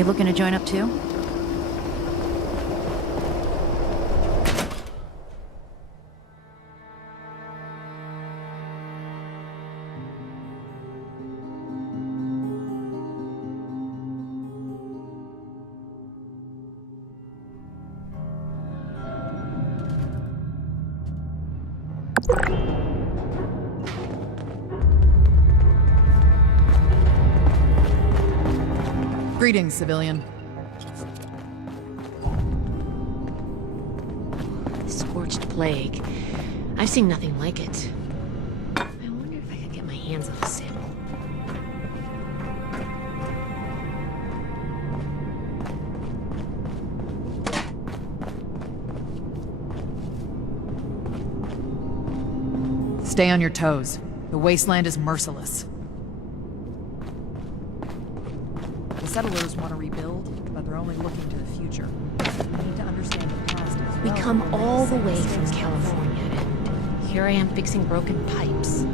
You looking to join up too? Greetings, civilian. Scorched plague. I've seen nothing like it. I wonder if I could get my hands on a sample. Stay on your toes. The wasteland is merciless. The settlers want to rebuild, but they're only looking to the future. We need to understand the past as well. We come all the way from California, and here I am fixing broken pipes.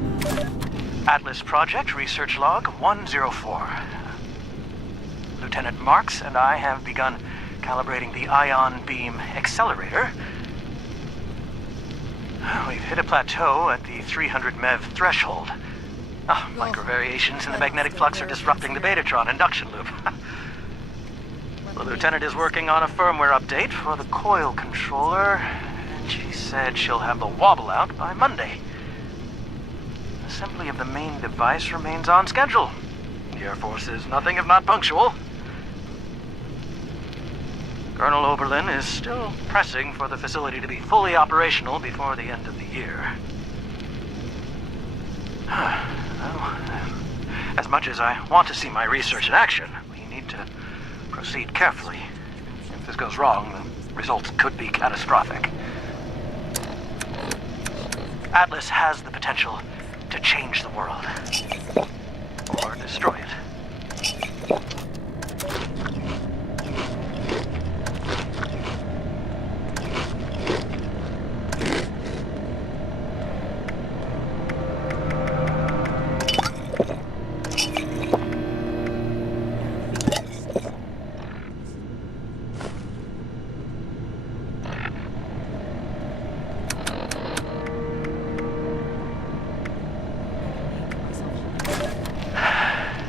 Atlas Project Research Log 104. Lieutenant Marks and I have begun calibrating the ion beam accelerator. We've hit a plateau at the 300 MeV threshold. Micro variations in the magnetic flux are disrupting the Betatron induction loop. The Lieutenant is working on a firmware update for the coil controller, and she said she'll have the wobble out by Monday. Assembly of the main device remains on schedule. The Air Force is nothing if not punctual. Colonel Oberlin is still pressing for the facility to be fully operational before the end of the year. Well, as much as I want to see my research in action, we need to proceed carefully. If this goes wrong, the results could be catastrophic. Atlas has the potential to change the world. Or destroy it.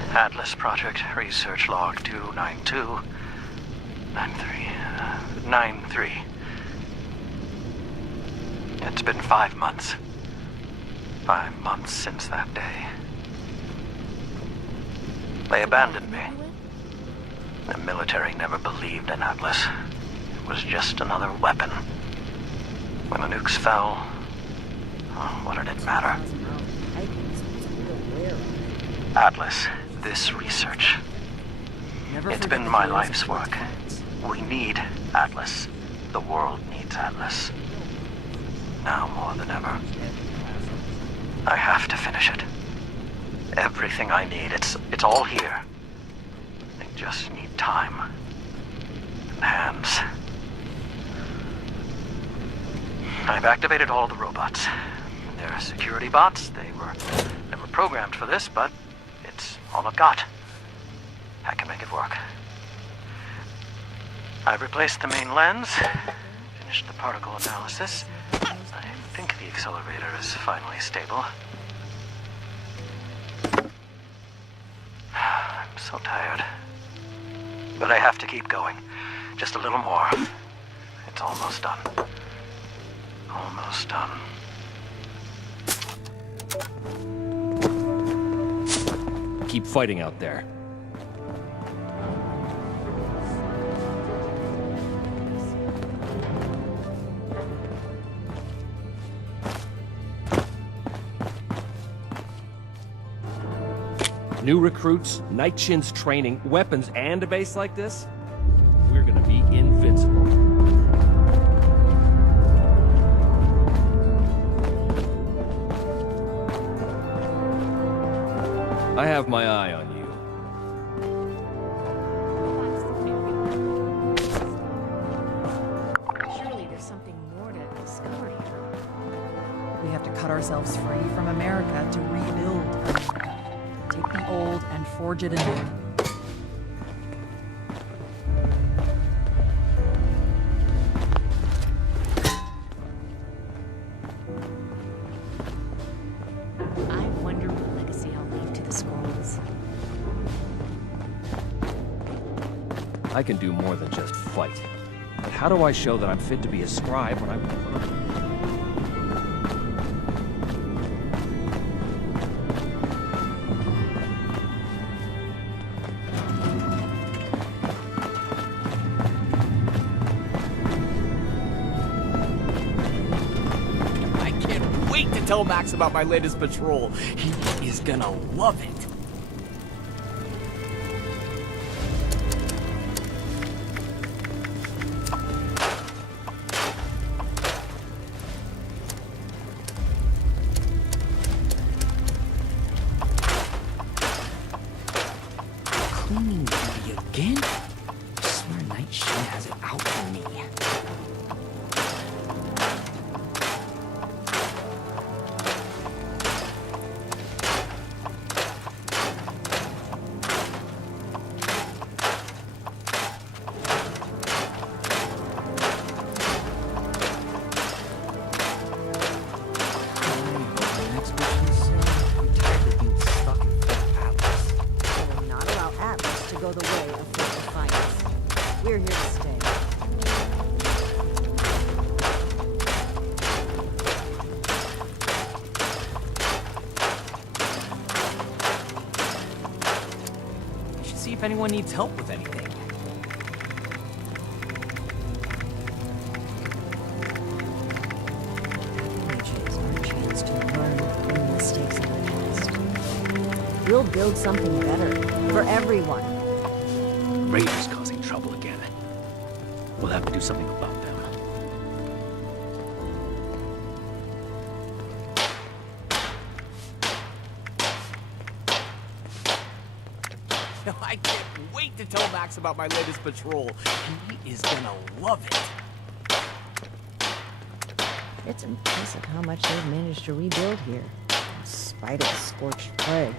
Atlas Project Research Log 292-93. It's been 5 months. 5 months since that day. They abandoned me. The military never believed in Atlas. It was just another weapon. When the nukes fell, what did it matter? Atlas. This research. It's been my life's work. We need Atlas. The world needs Atlas. Now more than ever. I have to finish it. Everything I need, it's all here. I just need time. And hands. I've activated all the robots. They're security bots. They were never programmed for this, but it's all I've got. I can make it work. I've replaced the main lens, finished the particle analysis. I think the accelerator is finally stable. I'm so tired. But I have to keep going. Just a little more. It's almost done. Almost done. Keep fighting out there. New recruits, night shins training, weapons, and a base like this? We're gonna be invincible. I have my eye on you. Surely there's something more to discover here. We have to cut ourselves free from America to rebuild America. Take the old and forge it anew. I can do more than just fight. But how do I show that I'm fit to be a scribe when I'm put on... I can't wait to tell Max about my latest patrol. He is gonna love it. Cleaning duty again? I swear Night Shin has it out for me. I will not allow Atlas to go the way of Fort Defiance. We're here to stay. I should see if anyone needs help with anything. Which is our chance to learn from the mistakes of the past. We'll build something better for everyone. Raiders causing trouble again. We'll have to do something about them. I can't wait to tell Max about my latest patrol. He is gonna love it. It's impressive how much they've managed to rebuild here, in spite of the scorched plague.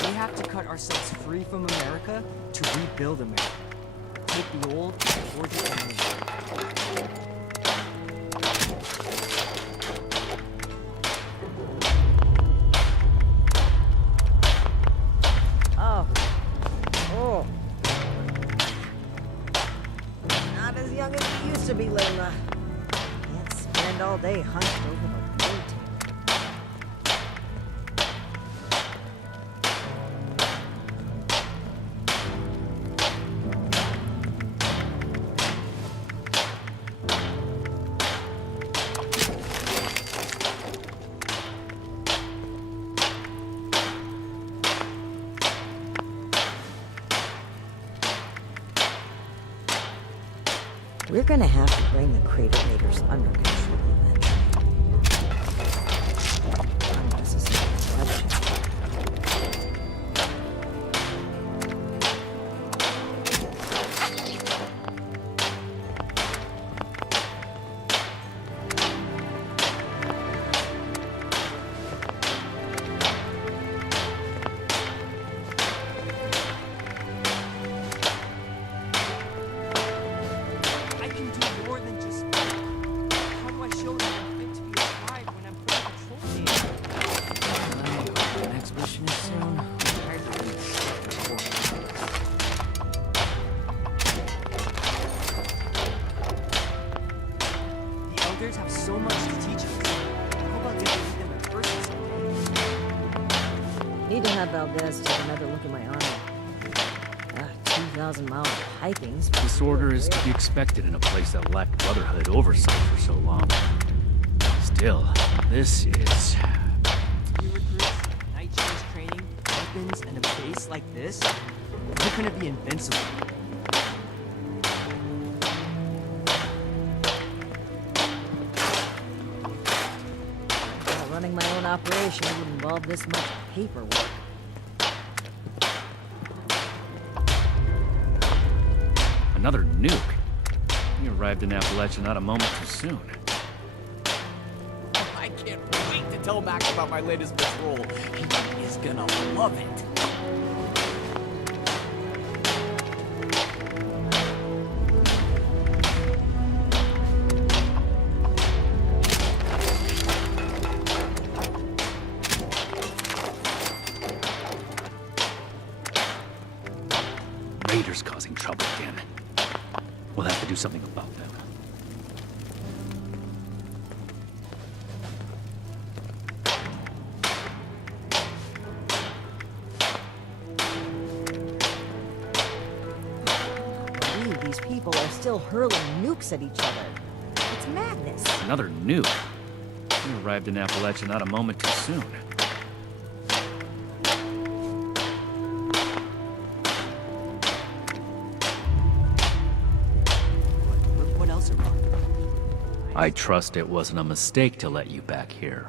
We have to cut ourselves free from America to rebuild America. Take the old or the new. Oh. Oh. Not as young as you used to be, Layla. Can't spend all day hunched over the pool table. We're gonna have to bring the Crater Raiders under control eventually. Unnecessary bloodshed. I can do more than just fight. How do I show that I'm fit to be a scribe when I'm put on patrol team? I hope the next mission is soon. I'm tired of being The elders have so much to teach us. How about getting to them in person someday? Need to have Valdez take another look at my army. 2,000 miles of hiking's Disorder is to be expected in a place that lacked Brotherhood oversight for so long. Still, this is... We recruits, night change training, weapons, and a base like this, we're gonna be invincible. Well, running my own operation would involve this much paperwork. Another nuke. He arrived in Appalachia not a moment too soon. I can't wait to tell Max about my latest patrol. He is gonna love it. Raiders causing trouble. Republican. We'll have to do something about them. These people are still hurling nukes at each other. It's madness. Another nuke. You arrived in Appalachia not a moment too soon. What else are wrong? I trust it wasn't a mistake to let you back here.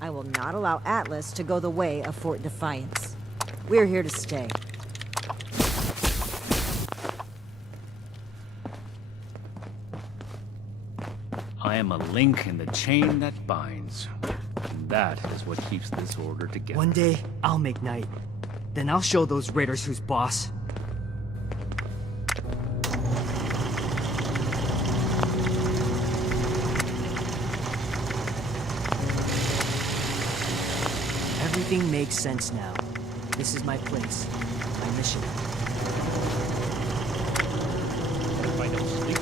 I will not allow Atlas to go the way of Fort Defiance. We're here to stay. I am a link in the chain that binds. And that is what keeps this order together. One day, I'll make night. Then I'll show those raiders who's boss. Everything makes sense now. This is my place, my mission. If I don't sleep.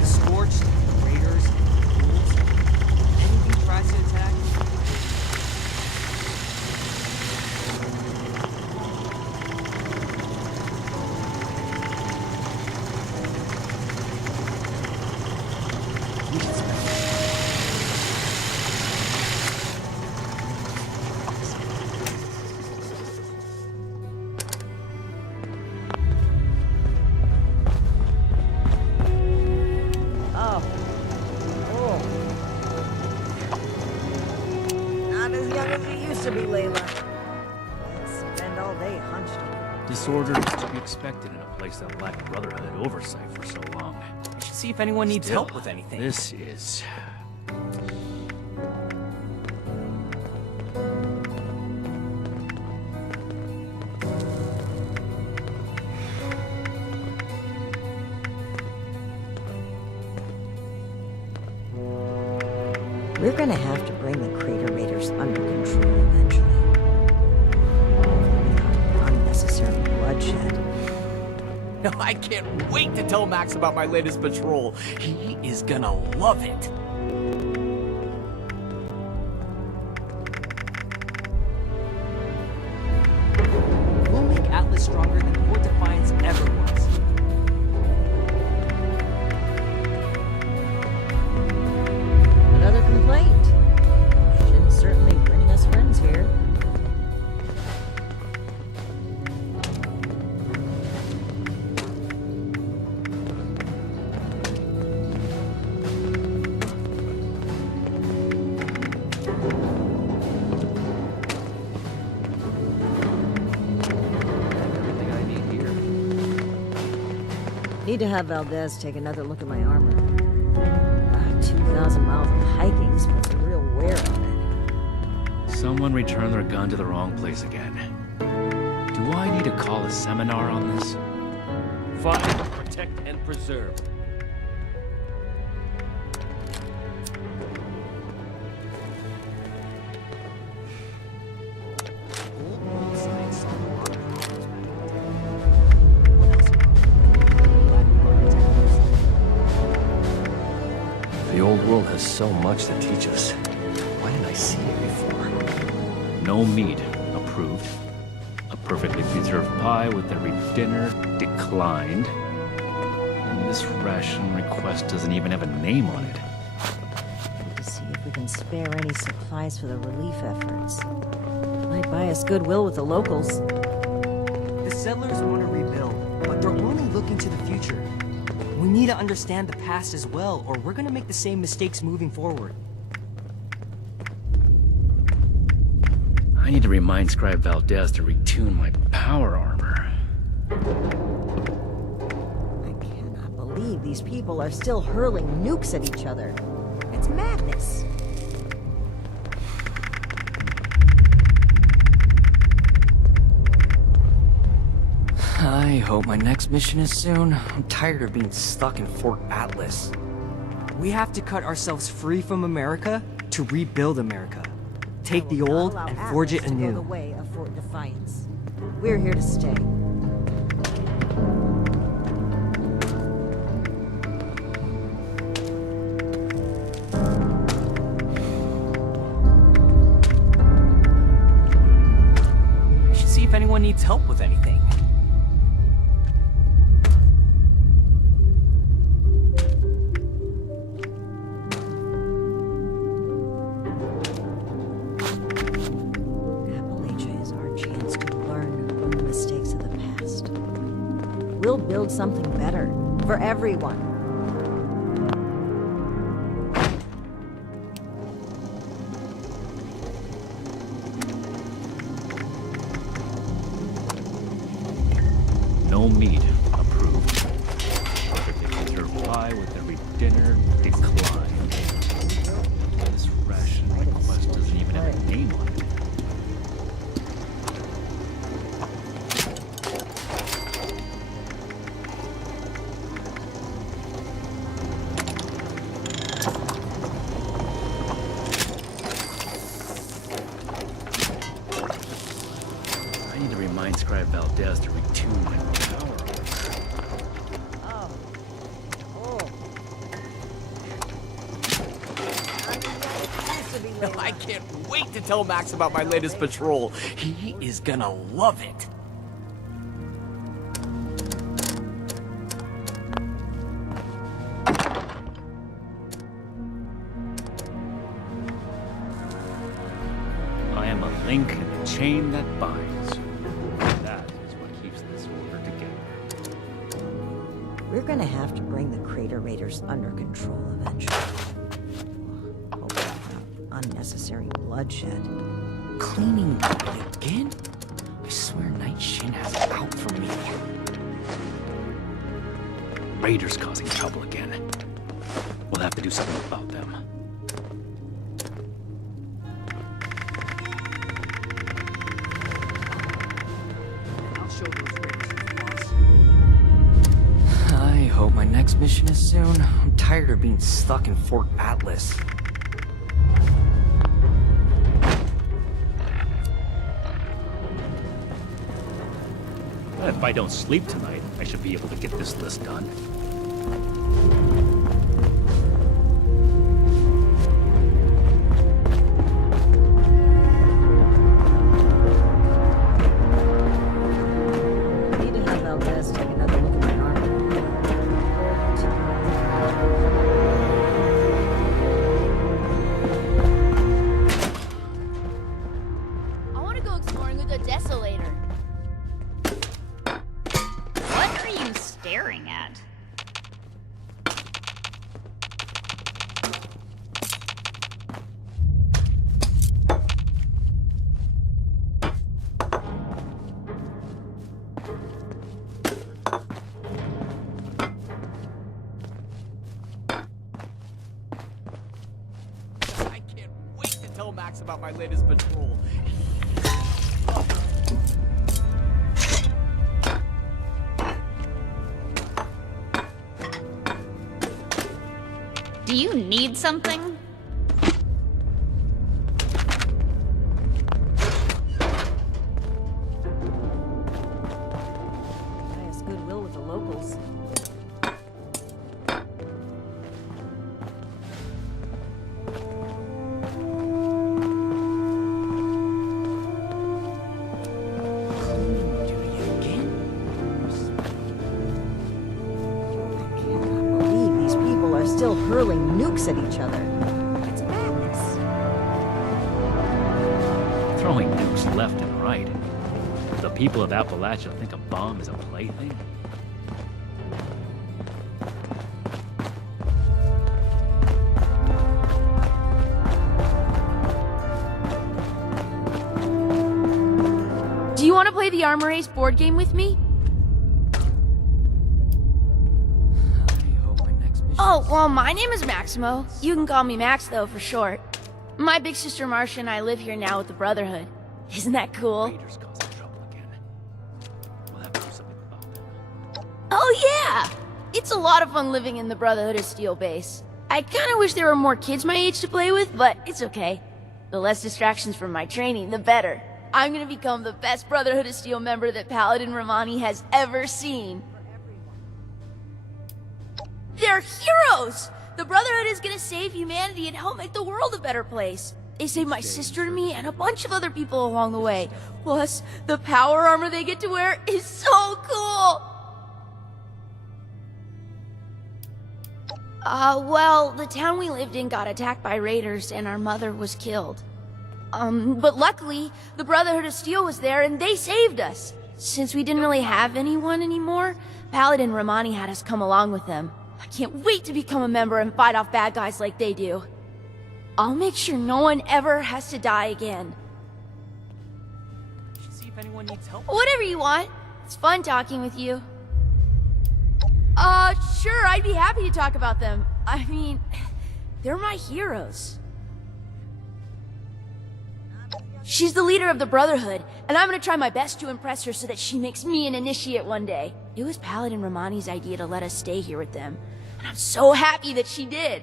The Scorched, the raiders, the wolves. Anything tries to attack, we should spend Oh. Oh. Not as young as you used to be, Layla. I'd spend all day hunched over. Disorder is to be expected in a place that lacked brotherhood oversight for so long. I should see if anyone needs Still, help with anything. This is... We're gonna have to bring the Crater Raiders under control eventually. Without unnecessary bloodshed. No, I can't wait to tell Max about my latest patrol. He is gonna love it. We'll make Atlas stronger than Fort Defiance ever was. Another complaint. Shin's certainly bringing us friends here. everything I need here. Need to have Valdez take another look at my armor. 2,000 miles of hiking's put some real wear on it. Someone returned their gun to the wrong place again. Do I need to call a seminar on this? Find, protect, and preserve. Science on a lot of problems back in the day. What else are wrong? Black architects. The old world has so much to teach us. Why didn't I see it before? No meat approved. A perfectly preserved pie with every dinner declined. And this ration request doesn't even have a name on it. Need to see if we can spare any supplies for the relief efforts. Might buy us goodwill with the locals. The settlers want to rebuild, but they're only looking to the future. We need to understand the past as well, or we're gonna make the same mistakes moving forward. I need to remind Scribe Valdez to retune my power armor. I cannot believe these people are still hurling nukes at each other. It's madness. I hope my next mission is soon. I'm tired of being stuck in Fort Atlas. We have to cut ourselves free from America to rebuild America. Take the old and forge it To go the anew. way of Fort Defiance. We're here to stay. I should see if anyone needs help with anything. Appalachia is our chance to learn from the mistakes of the past. We'll build something better for everyone. No meat approved. Perfectly preserved pie with every dinner declined. This ration request doesn't even have a name on it. I need to remind Scribe Valdez to retune my power order. Oh. I can't wait to tell Max about my latest patrol. He is gonna love it. I am a link in the chain that binds. That is what keeps this order together. We're gonna have to bring the Crater Raiders under control eventually. Hopefully without unnecessary bloodshed. Cleaning duty again? I swear Night Shin has it out for me. Raiders causing trouble again. We'll have to do something about them. I'll show those raiders, boss. I hope my next mission is soon. I'm tired of being stuck in Fort Atlas. If I don't sleep tonight, I should be able to get this list done. I need to have Valdez take another look at my armor. I want to go exploring with a desolator. What are you staring at? I can't wait to tell Max about my latest patrol. Do you need something? Highest goodwill with the locals. Cleaning duty again? I cannot believe these people are still hurling nukes at each other. It's madness. Throwing nukes left and right. The people of Appalachia think a bomb is a plaything? Do you want to play the Armor Ace board game with me? I hope my next mission. Oh, well, my name is Maximo. You can call me Max, though, for short. My big sister Marcia and I live here now with the Brotherhood. Isn't that cool? Raiders causing trouble again. We'll have to do something about them. Oh, yeah! It's a lot of fun living in the Brotherhood of Steel base. I kinda wish there were more kids my age to play with, but it's okay. The less distractions from my training, the better. I'm gonna become the best Brotherhood of Steel member that Paladin Romani has ever seen. They're heroes! The Brotherhood is gonna save humanity and help make the world a better place. They saved my sister and me and a bunch of other people along the way. Plus, the power armor they get to wear is so cool! Well, the town we lived in got attacked by raiders and our mother was killed. But luckily, the Brotherhood of Steel was there and they saved us. Since we didn't really have anyone anymore, Paladin Romani had us come along with them. I can't wait to become a member and fight off bad guys like they do. I'll make sure no one ever has to die again. We should see if anyone needs help. Whatever you want. It's fun talking with you. Sure, I'd be happy to talk about them. I mean, they're my heroes. She's the leader of the Brotherhood, and I'm gonna try my best to impress her so that she makes me an initiate one day. It was Paladin Romani's idea to let us stay here with them, and I'm so happy that she did.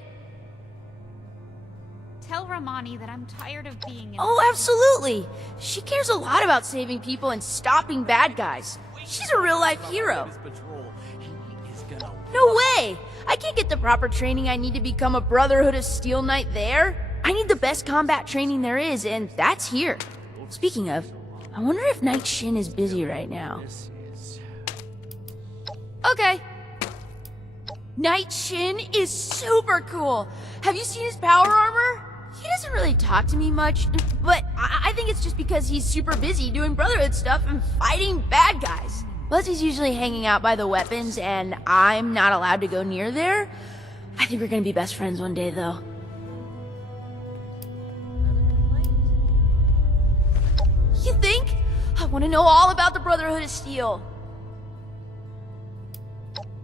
Tell Romani that I'm tired of being in Oh, absolutely! She cares a lot about saving people and stopping bad guys. She's a real-life hero. No way! I can't get the proper training I need to become a Brotherhood of Steel Knight there. I need the best combat training there is, and that's here. Speaking of, I wonder if Knight Shin is busy right now. Okay. Knight Shin is super cool. Have you seen his power armor? He doesn't really talk to me much, but I think it's just because he's super busy doing Brotherhood stuff and fighting bad guys. Plus, he's usually hanging out by the weapons, and I'm not allowed to go near there. I think we're gonna be best friends one day, though. You think? I want to know all about the Brotherhood of Steel.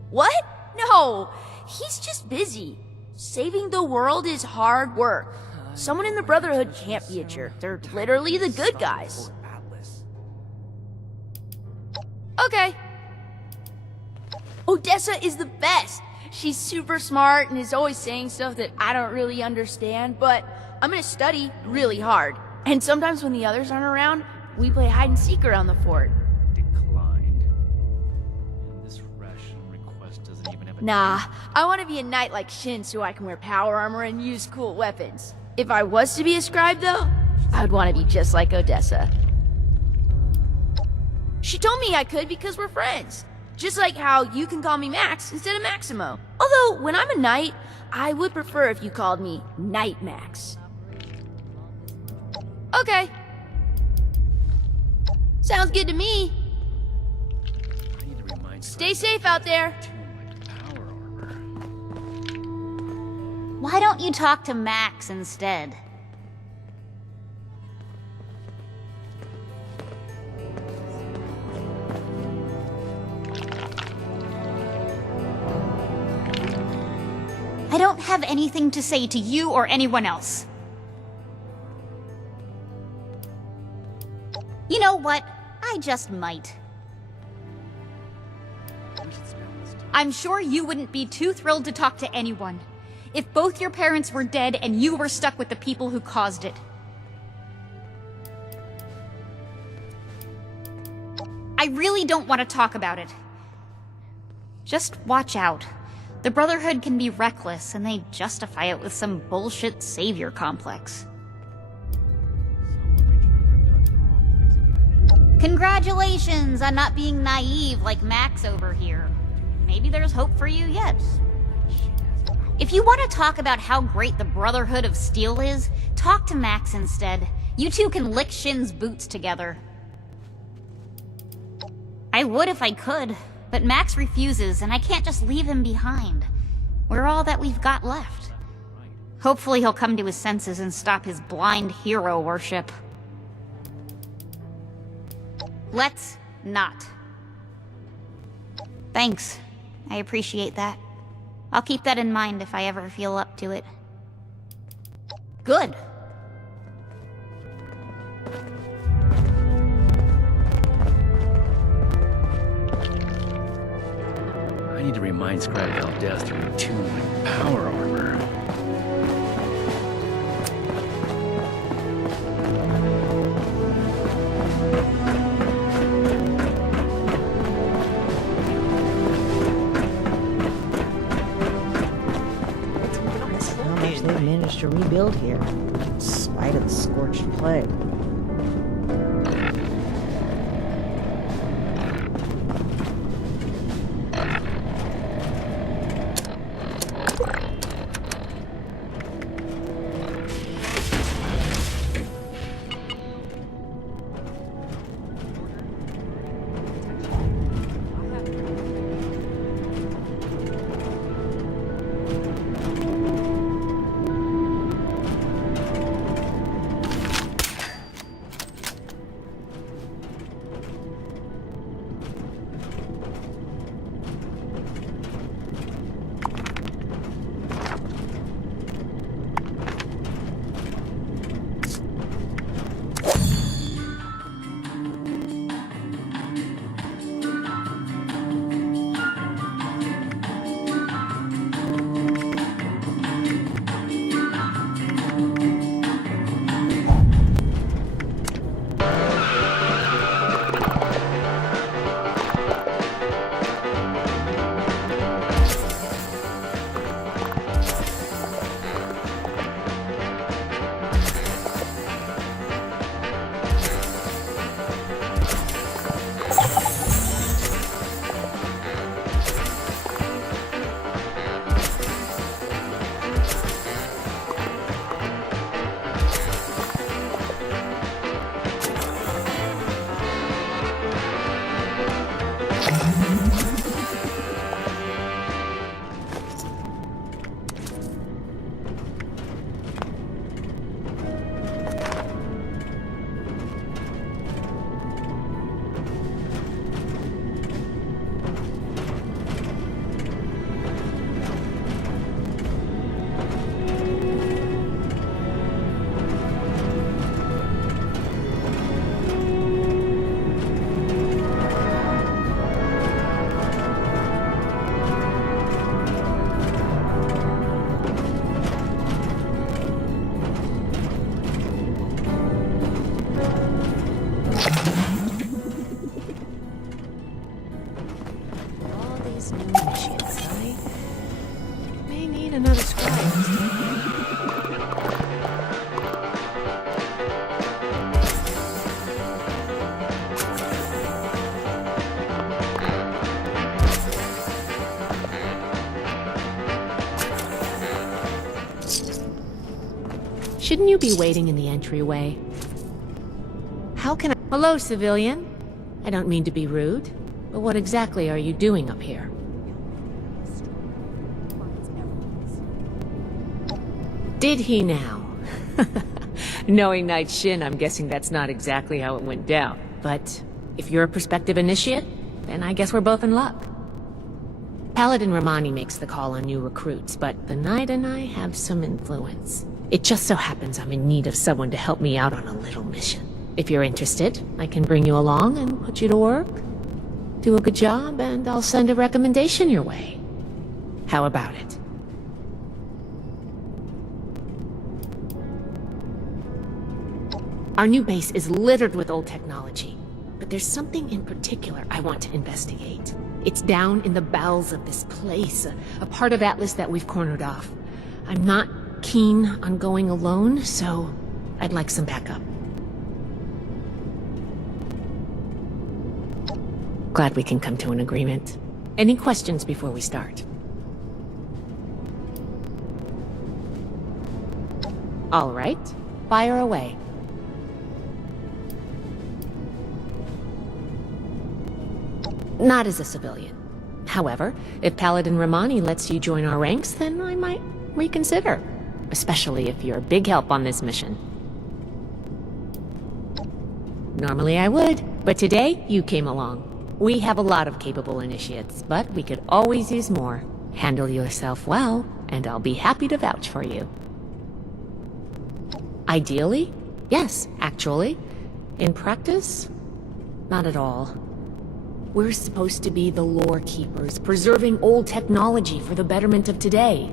What? No, he's just busy. Saving the world is hard work. Someone in the Brotherhood can't be a jerk. They're literally the good guys. Okay. Odessa is the best. She's super smart and is always saying stuff that I don't really understand, but I'm gonna study really hard. And sometimes when the others aren't around, we play hide and seek around the fort. Declined. And this ration request doesn't even have a Nah, I want to be a knight like Shin so I can wear power armor and use cool weapons. If I was to be a scribe, though, I'd want to be just like Odessa. She told me I could because we're friends. Just like how you can call me Max instead of Maximo. Although, when I'm a knight, I would prefer if you called me Knight Max. Okay. Sounds good to me. I need to remind Stay safe out there. power armor. Why don't you talk to Max instead? I don't have anything to say to you or anyone else. You know what? I just might. I'm sure you wouldn't be too thrilled to talk to anyone if both your parents were dead and you were stuck with the people who caused it. I really don't want to talk about it. Just watch out. The Brotherhood can be reckless, and they justify it with some bullshit savior complex. Someone returned their gun to the wrong place again. Congratulations on not being naive like Max over here. Maybe there's hope for you yet. If you want to talk about how great the Brotherhood of Steel is, talk to Max instead. You two can lick Shin's boots together. I would if I could, but Max refuses, and I can't just leave him behind. We're all that we've got left. Hopefully he'll come to his senses and stop his blind hero worship. Let's not. Thanks. I appreciate that. I'll keep that in mind if I ever feel up to it. Good. I need to remind Scribe how Death to retune my power armor. rebuild here, in spite of the scorched plague. Another scribe. Shouldn't you be waiting in the entryway? How can I— Hello, civilian. I don't mean to be rude, but what exactly are you doing up here? Did he now? Knowing Knight Shin, I'm guessing that's not exactly how it went down. But if you're a prospective initiate, then I guess we're both in luck. Paladin Romani makes the call on new recruits, but the Knight and I have some influence. It just so happens I'm in need of someone to help me out on a little mission. If you're interested, I can bring you along and put you to work. Do a good job, and I'll send a recommendation your way. How about it? Our new base is littered with old technology, but there's something in particular I want to investigate. It's down in the bowels of this place, a part of Atlas that we've cornered off. I'm not keen on going alone, so I'd like some backup. Glad we can come to an agreement. Any questions before we start? All right, fire away. Not as a civilian. However, if Paladin Romani lets you join our ranks, then I might reconsider. Especially if you're a big help on this mission. Normally I would, but today you came along. We have a lot of capable initiates, but we could always use more. Handle yourself well, and I'll be happy to vouch for you. Ideally? Yes, actually. In practice? Not at all. We're supposed to be the lore keepers, preserving old technology for the betterment of today.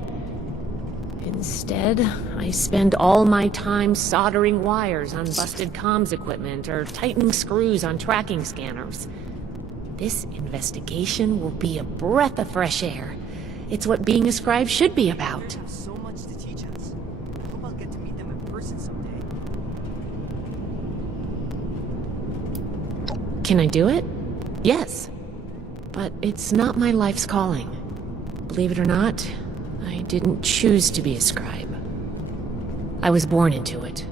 Instead, I spend all my time soldering wires on busted comms equipment or tightening screws on tracking scanners. This investigation will be a breath of fresh air. It's what being a scribe should be about. So much to teach us. I hope I'll get citizen someday. Can I do it? Yes. But it's not my life's calling. Believe it or not, I didn't choose to be a scribe. I was born into it.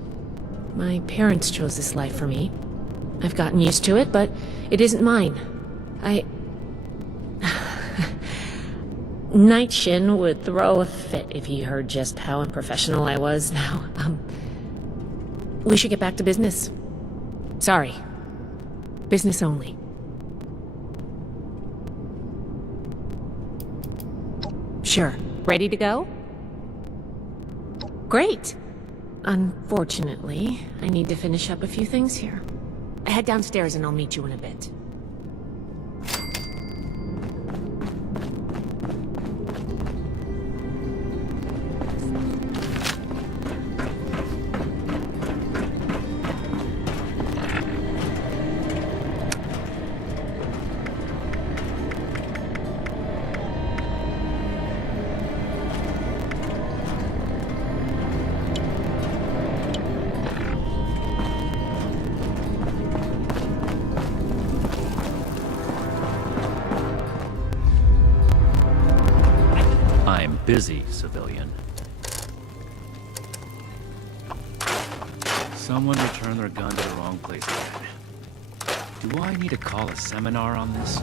My parents chose this life for me. I've gotten used to it, but it isn't mine. Night Shin would throw a fit if he heard just how unprofessional I was now. We should get back to business. Sorry. Business only. Sure. Ready to go? Great. Unfortunately, I need to finish up a few things here. Head downstairs and I'll meet you in a bit. I'm busy, civilian. Someone returned their gun to the wrong place again. Do I need to call a seminar on this?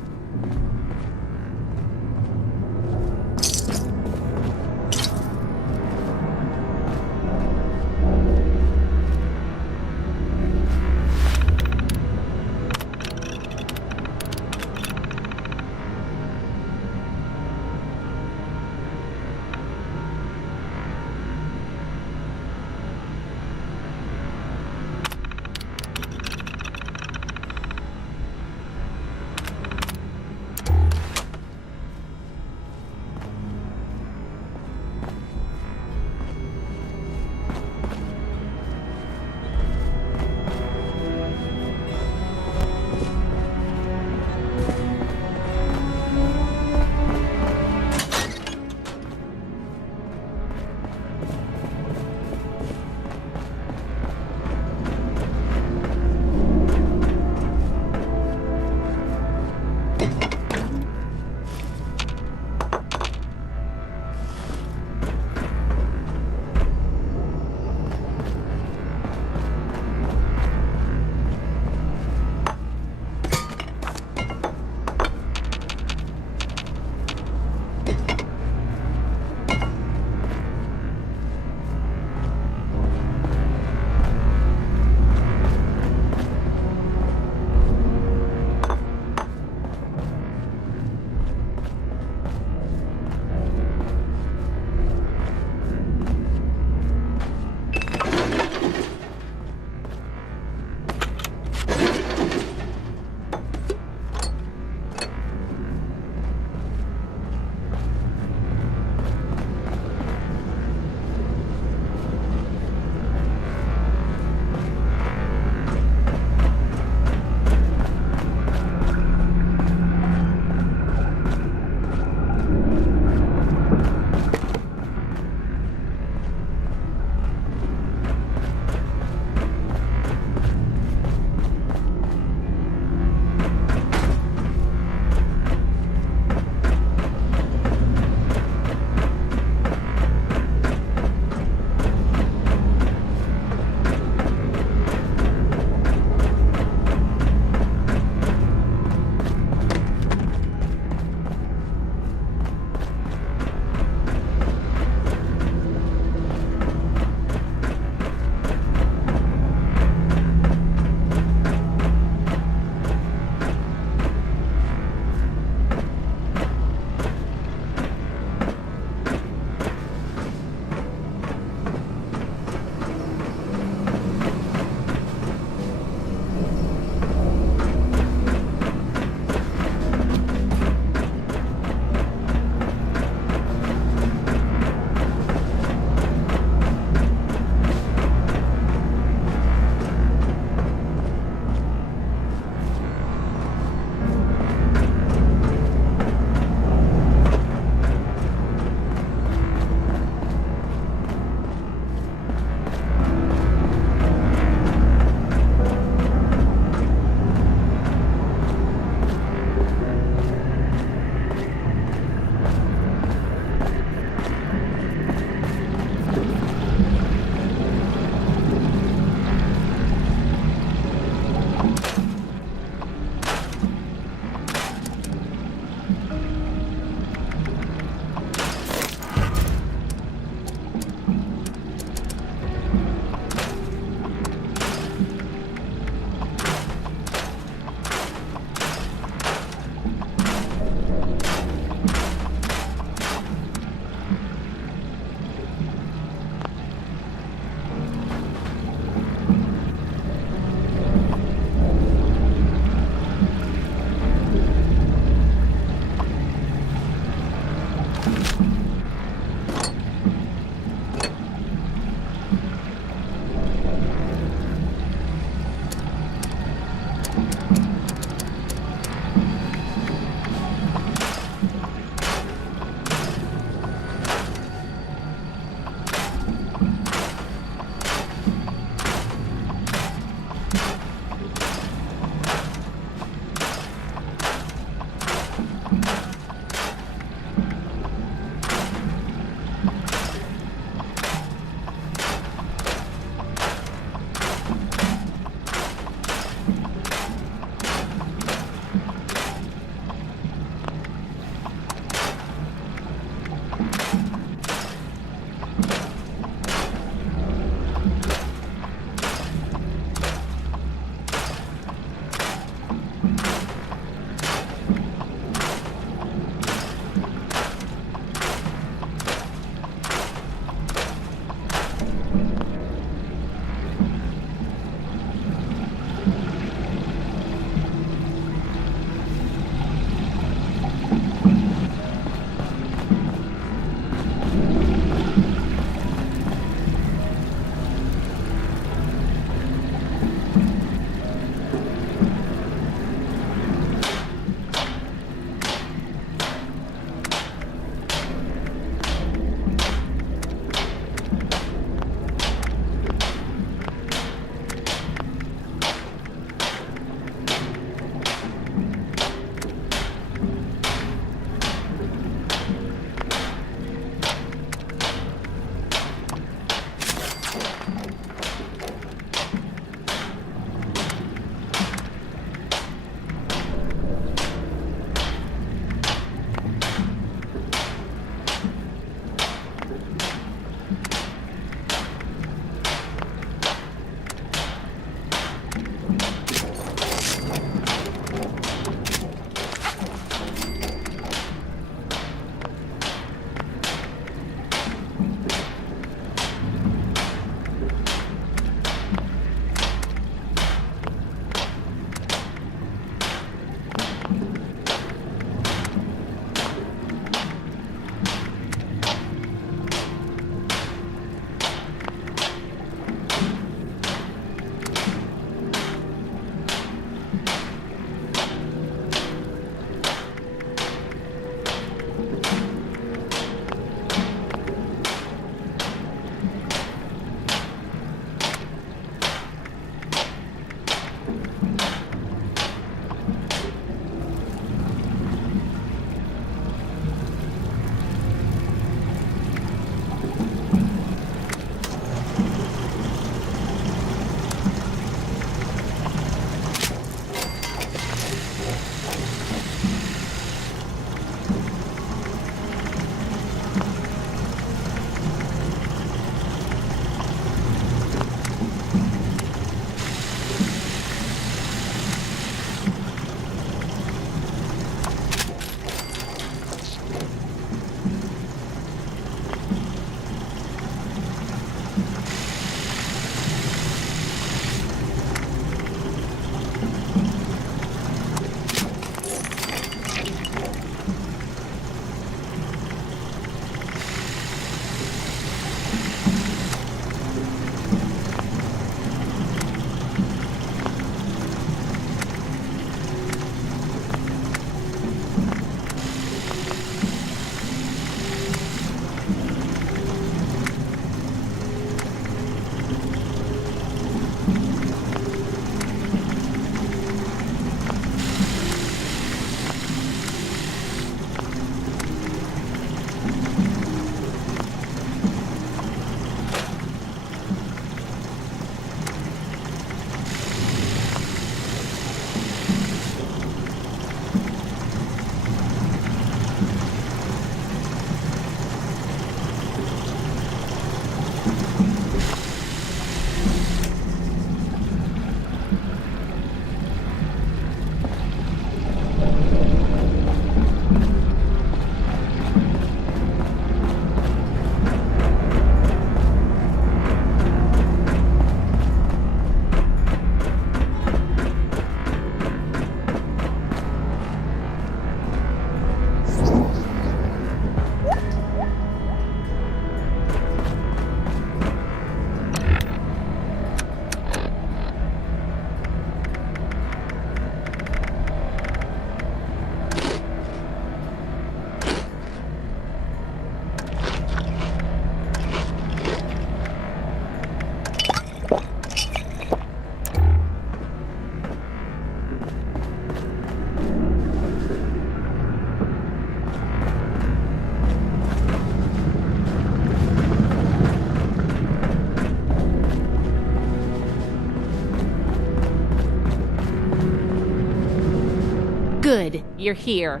Good, you're here.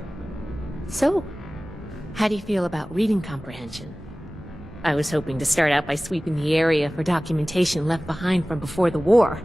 So, how do you feel about reading comprehension? I was hoping to start out by sweeping the area for documentation left behind from before the war.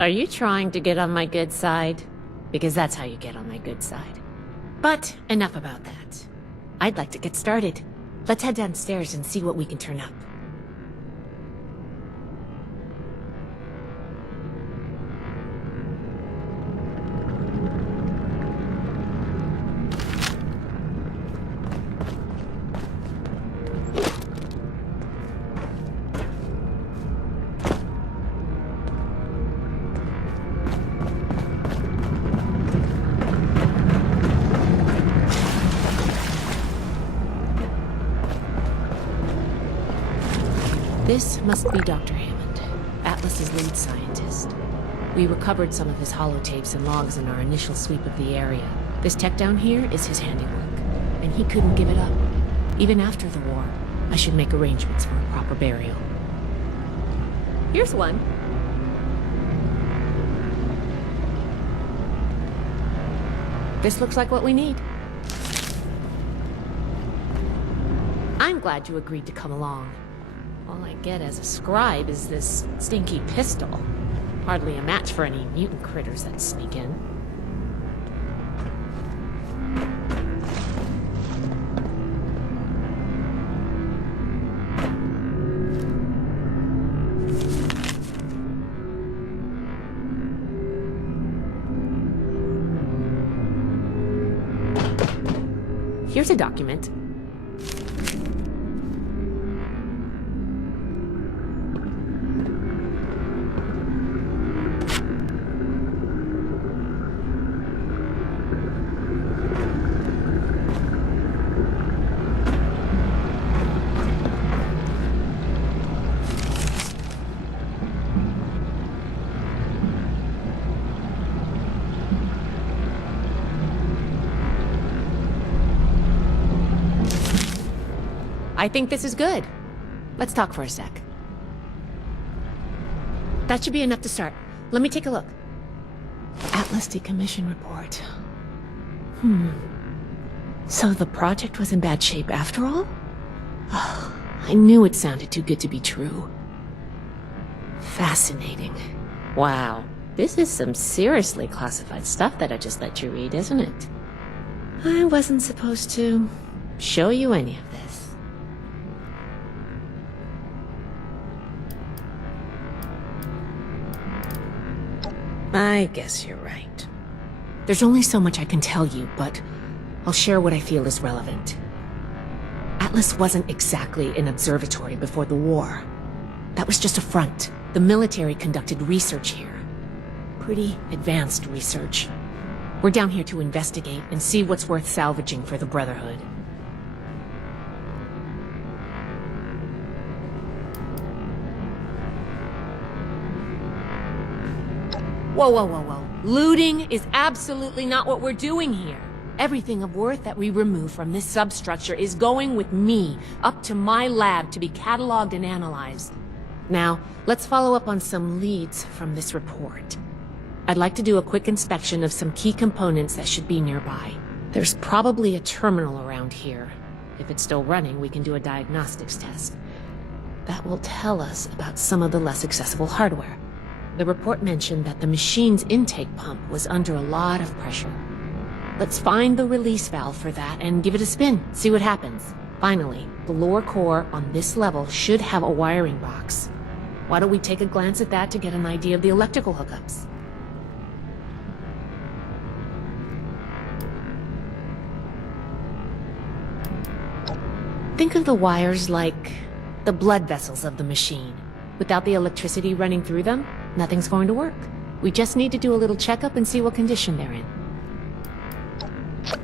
Are you trying to get on my good side? Because that's how you get on my good side. But enough about that. I'd like to get started. Let's head downstairs and see what we can turn up. This must be Dr. Hammond, Atlas's lead scientist. We recovered some of his holotapes and logs in our initial sweep of the area. This tech down here is his handiwork, and he couldn't give it up. Even after the war, I should make arrangements for a proper burial. Here's one. This looks like what we need. I'm glad you agreed to come along. All I get as a scribe is this stinky pistol. Hardly a match for any mutant critters that sneak in. Here's a document. I think this is good. Let's talk for a sec. That should be enough to start. Let me take a look. Atlas decommission report. So the project was in bad shape after all? Oh, I knew it sounded too good to be true. Fascinating. Wow. This is some seriously classified stuff that I just let you read, isn't it? I wasn't supposed to show you any of this. I guess you're right. There's only so much I can tell you, but I'll share what I feel is relevant. Atlas wasn't exactly an observatory before the war. That was just a front. The military conducted research here. Pretty advanced research. We're down here to investigate and see what's worth salvaging for the Brotherhood. Whoa. Looting is absolutely not what we're doing here. Everything of worth that we remove from this substructure is going with me, up to my lab to be cataloged and analyzed. Now, let's follow up on some leads from this report. I'd like to do a quick inspection of some key components that should be nearby. There's probably a terminal around here. If it's still running, we can do a diagnostics test. That will tell us about some of the less accessible hardware. The report mentioned that the machine's intake pump was under a lot of pressure. Let's find the release valve for that and give it a spin, see what happens. Finally, the lower core on this level should have a wiring box. Why don't we take a glance at that to get an idea of the electrical hookups? Think of the wires like the blood vessels of the machine. Without the electricity running through them, nothing's going to work. We just need to do a little checkup and see what condition they're in.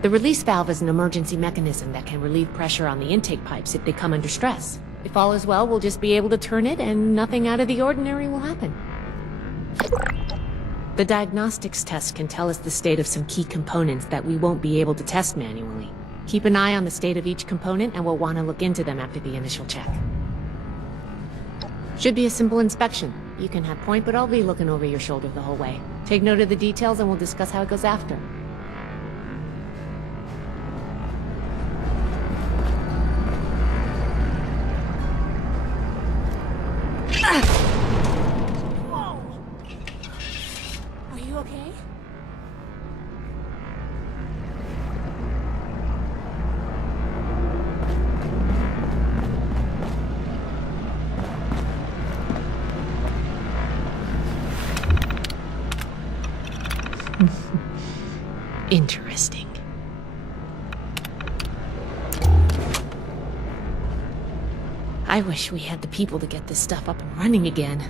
The release valve is an emergency mechanism that can relieve pressure on the intake pipes if they come under stress. If all is well, we'll just be able to turn it and nothing out of the ordinary will happen. The diagnostics test can tell us the state of some key components that we won't be able to test manually. Keep an eye on the state of each component and we'll want to look into them after the initial check. Should be a simple inspection. You can have point, but I'll be looking over your shoulder the whole way. Take note of the details and we'll discuss how it goes after. Interesting. I wish we had the people to get this stuff up and running again.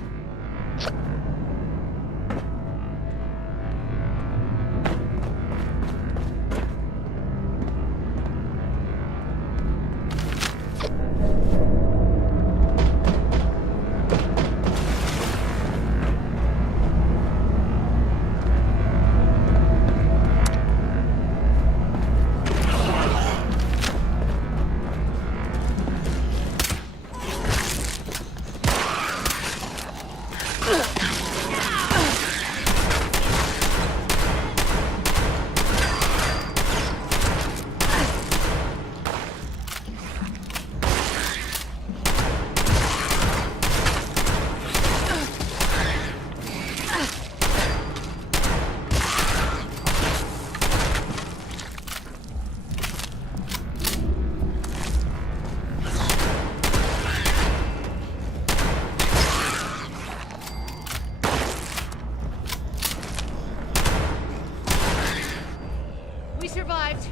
We survived.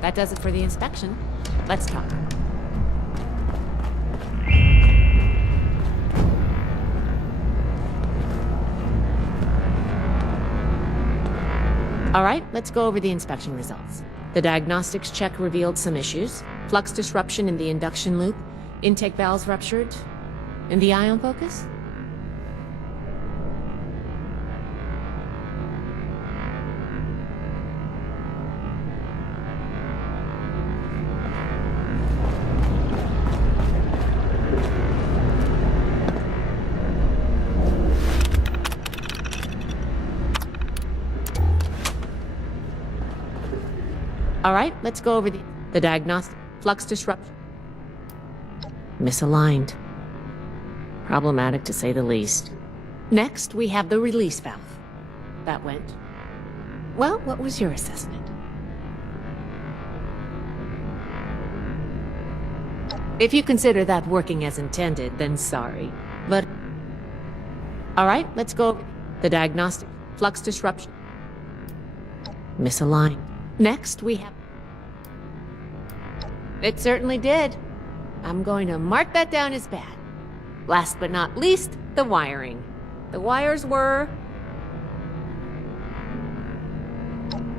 That does it for the inspection. Let's talk. All right, let's go over the inspection results. The diagnostics check revealed some issues. Flux disruption in the induction loop, intake valves ruptured, and the ion focus? All right, let's go over the diagnostic. Flux disruption. Misaligned. Problematic to say the least. Next, we have the release valve. That went. Well, what was your assessment? If you consider that working as intended, then sorry. But... All right, let's go over the diagnostic. Flux disruption. Misaligned. Next, we have... It certainly did. I'm going to mark that down as bad. Last but not least, the wiring. The wires were...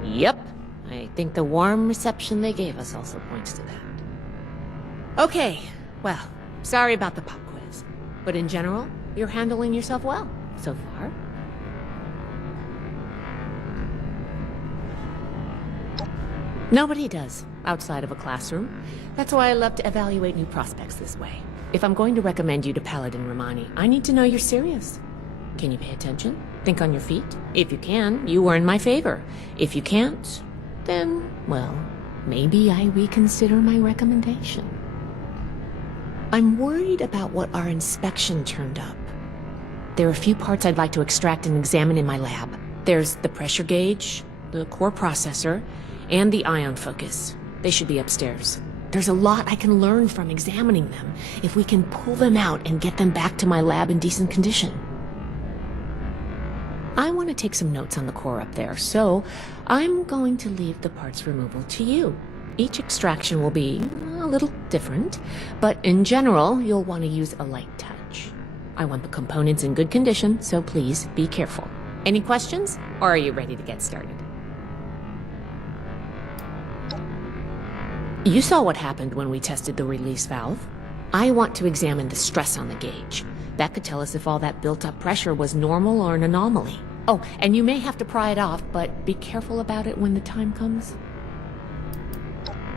Yep. I think the warm reception they gave us also points to that. Okay, well, sorry about the pop quiz. But in general, you're handling yourself well so far. Nobody does, outside of a classroom. That's why I love to evaluate new prospects this way. If I'm going to recommend you to Paladin Romani, I need to know you're serious. Can you pay attention? Think on your feet? If you can, you are in my favor. If you can't, then, well, maybe I reconsider my recommendation. I'm worried about what our inspection turned up. There are a few parts I'd like to extract and examine in my lab. There's the pressure gauge, the core processor, and the ion focus. They should be upstairs. There's a lot I can learn from examining them if we can pull them out and get them back to my lab in decent condition. I want to take some notes on the core up there, so I'm going to leave the parts removal to you. Each extraction will be a little different, but in general, you'll want to use a light touch. I want the components in good condition, so please be careful. Any questions, or are you ready to get started? You saw what happened when we tested the release valve. I want to examine the stress on the gauge. That could tell us if all that built-up pressure was normal or an anomaly. Oh, and you may have to pry it off, but be careful about it when the time comes.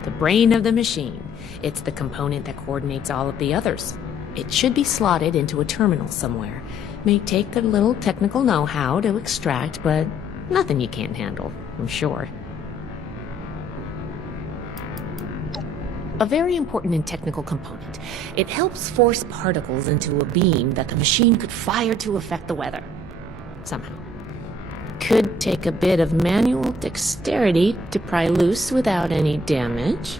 The brain of the machine. It's the component that coordinates all of the others. It should be slotted into a terminal somewhere. May take a little technical know-how to extract, but nothing you can't handle, I'm sure. A very important and technical component. It helps force particles into a beam that the machine could fire to affect the weather. Somehow. Could take a bit of manual dexterity to pry loose without any damage.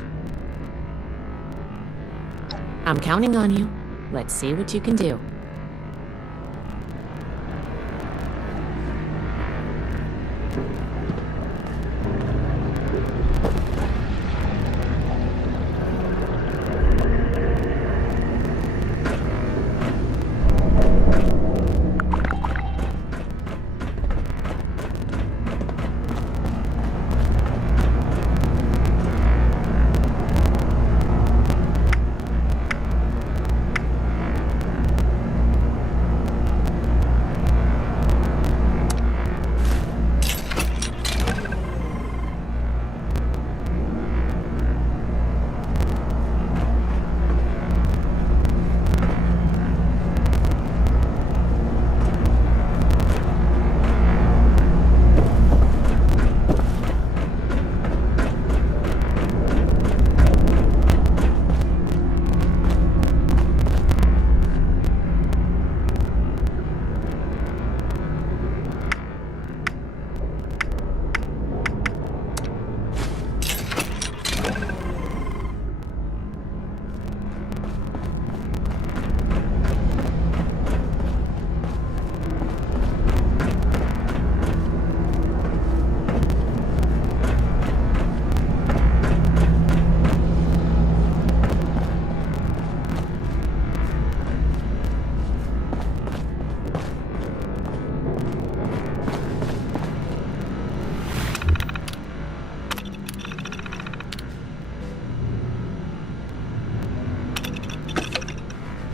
I'm counting on you. Let's see what you can do.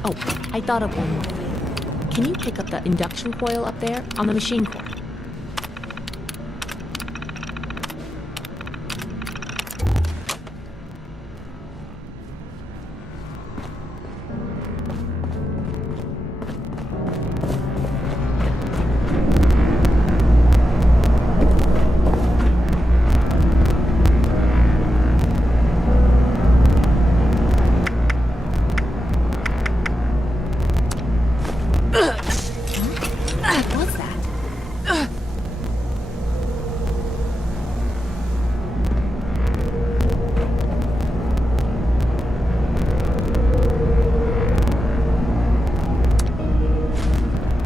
Oh, I thought of one more thing. Can you pick up the induction coil up there on the machine core? What's that?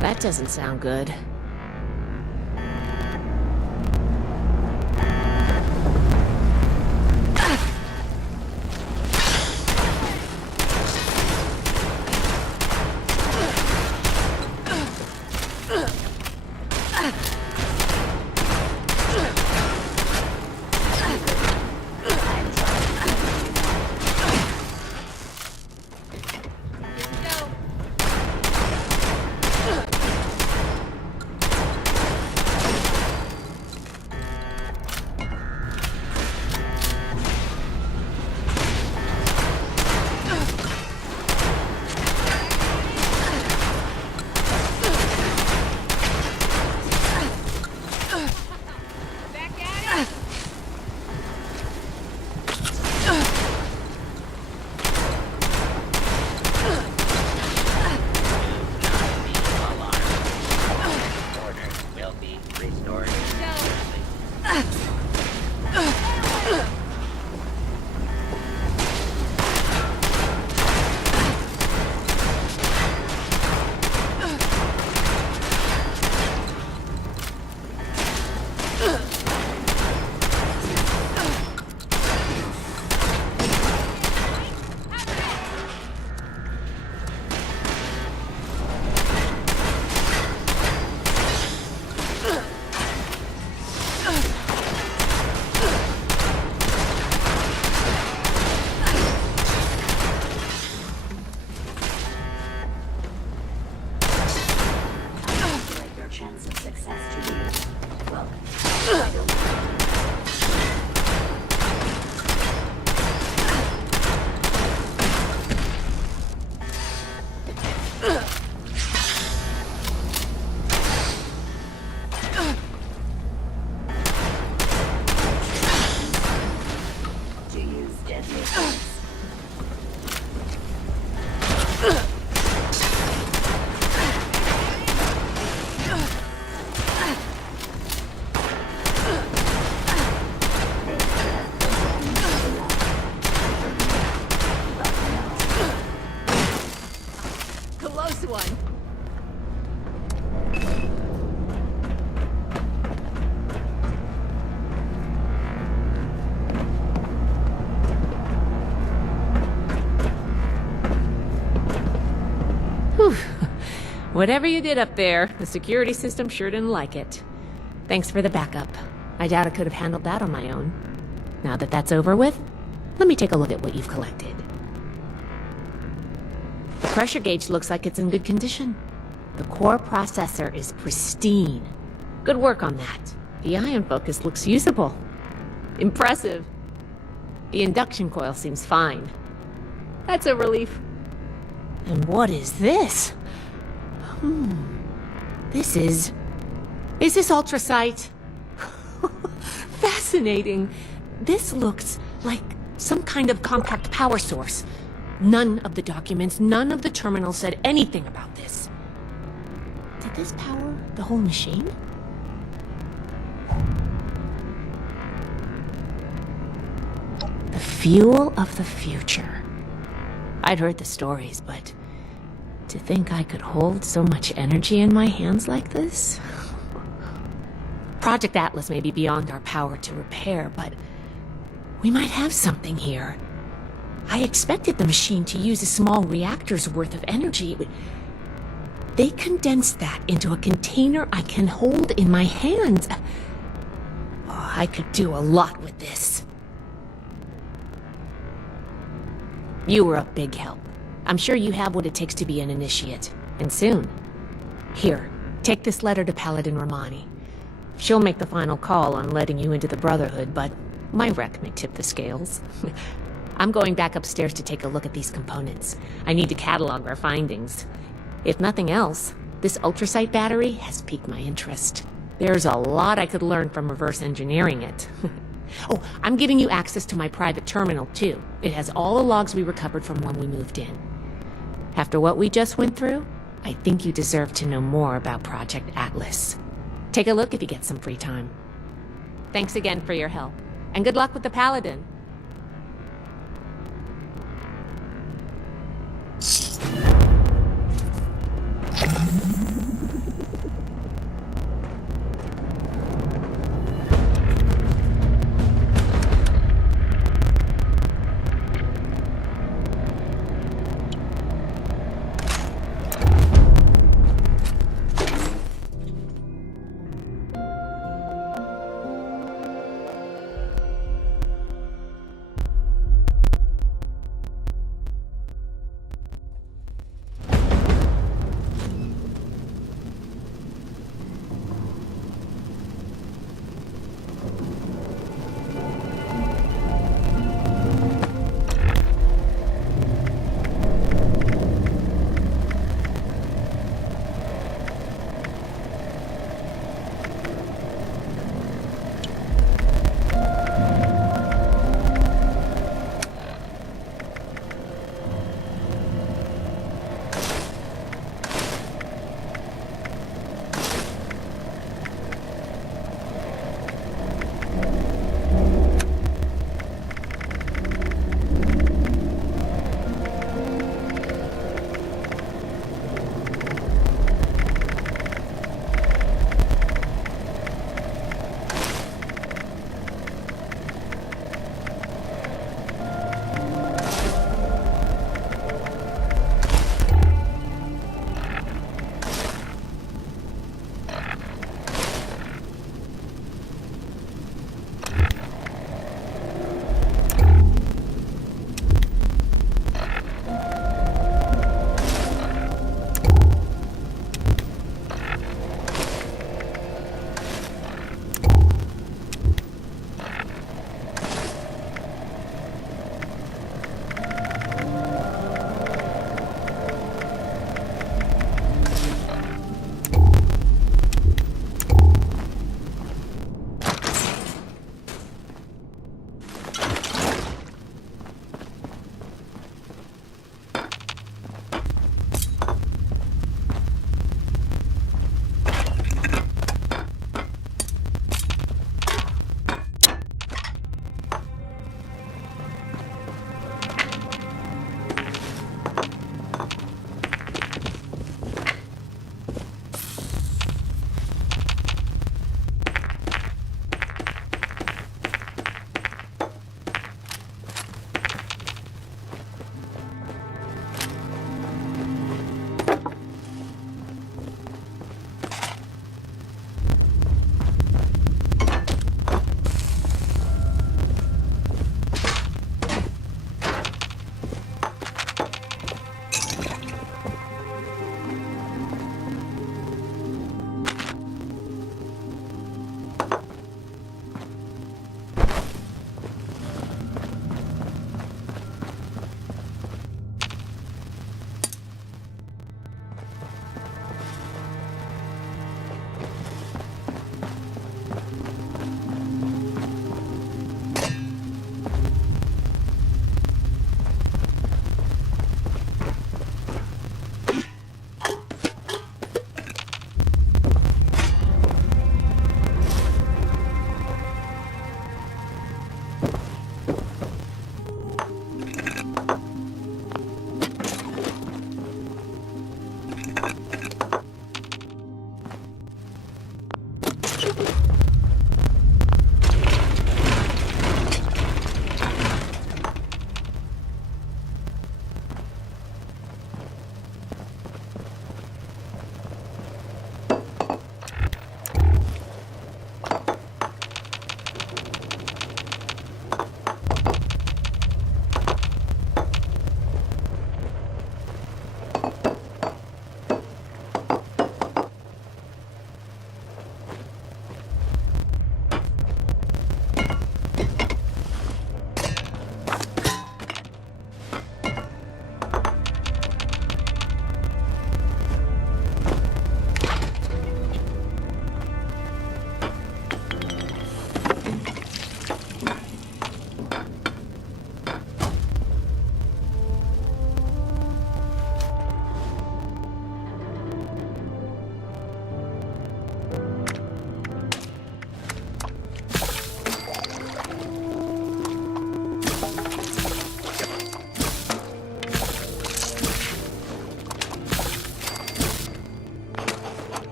That doesn't sound good. Chance of success to be well. To use deadly force. Close one. Whew. Whatever you did up there, the security system sure didn't like it. Thanks for the backup. I doubt I could have handled that on my own. Now that that's over with, let me take a look at what you've collected. The pressure gauge looks like it's in good condition. The core processor is pristine. Good work on that. The ion focus looks usable. Impressive. The induction coil seems fine. That's a relief. And what is this? This is ultrasight? Fascinating. This looks like some kind of compact power source. None of the documents, none of the terminals said anything about this. Did this power the whole machine? The fuel of the future. I'd heard the stories, but to think I could hold so much energy in my hands like this? Project Atlas may be beyond our power to repair, but we might have something here. I expected the machine to use a small reactor's worth of energy. They condensed that into a container I can hold in my hands. Oh, I could do a lot with this. You were a big help. I'm sure you have what it takes to be an initiate, and soon. Here, take this letter to Paladin Romani. She'll make the final call on letting you into the Brotherhood, but my wreck may tip the scales. I'm going back upstairs to take a look at these components. I need to catalog our findings. If nothing else, this ultrasight battery has piqued my interest. There's a lot I could learn from reverse engineering it. Oh, I'm giving you access to my private terminal, too. It has all the logs we recovered from when we moved in. After what we just went through, I think you deserve to know more about Project Atlas. Take a look if you get some free time. Thanks again for your help, and good luck with the Paladin.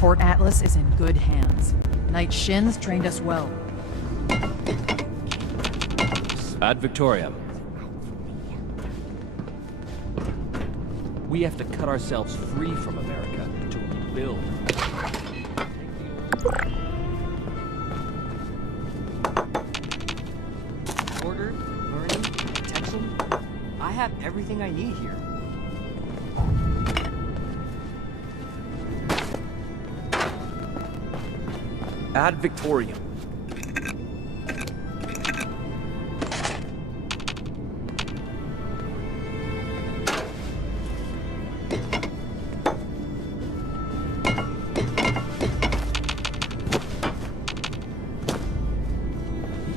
Fort Atlas is in good hands. Knight Shin's trained us well. Ad Victoria. We have to cut ourselves free from America to rebuild. Order, learning, protection. I have everything I need here. Ad Victoriam.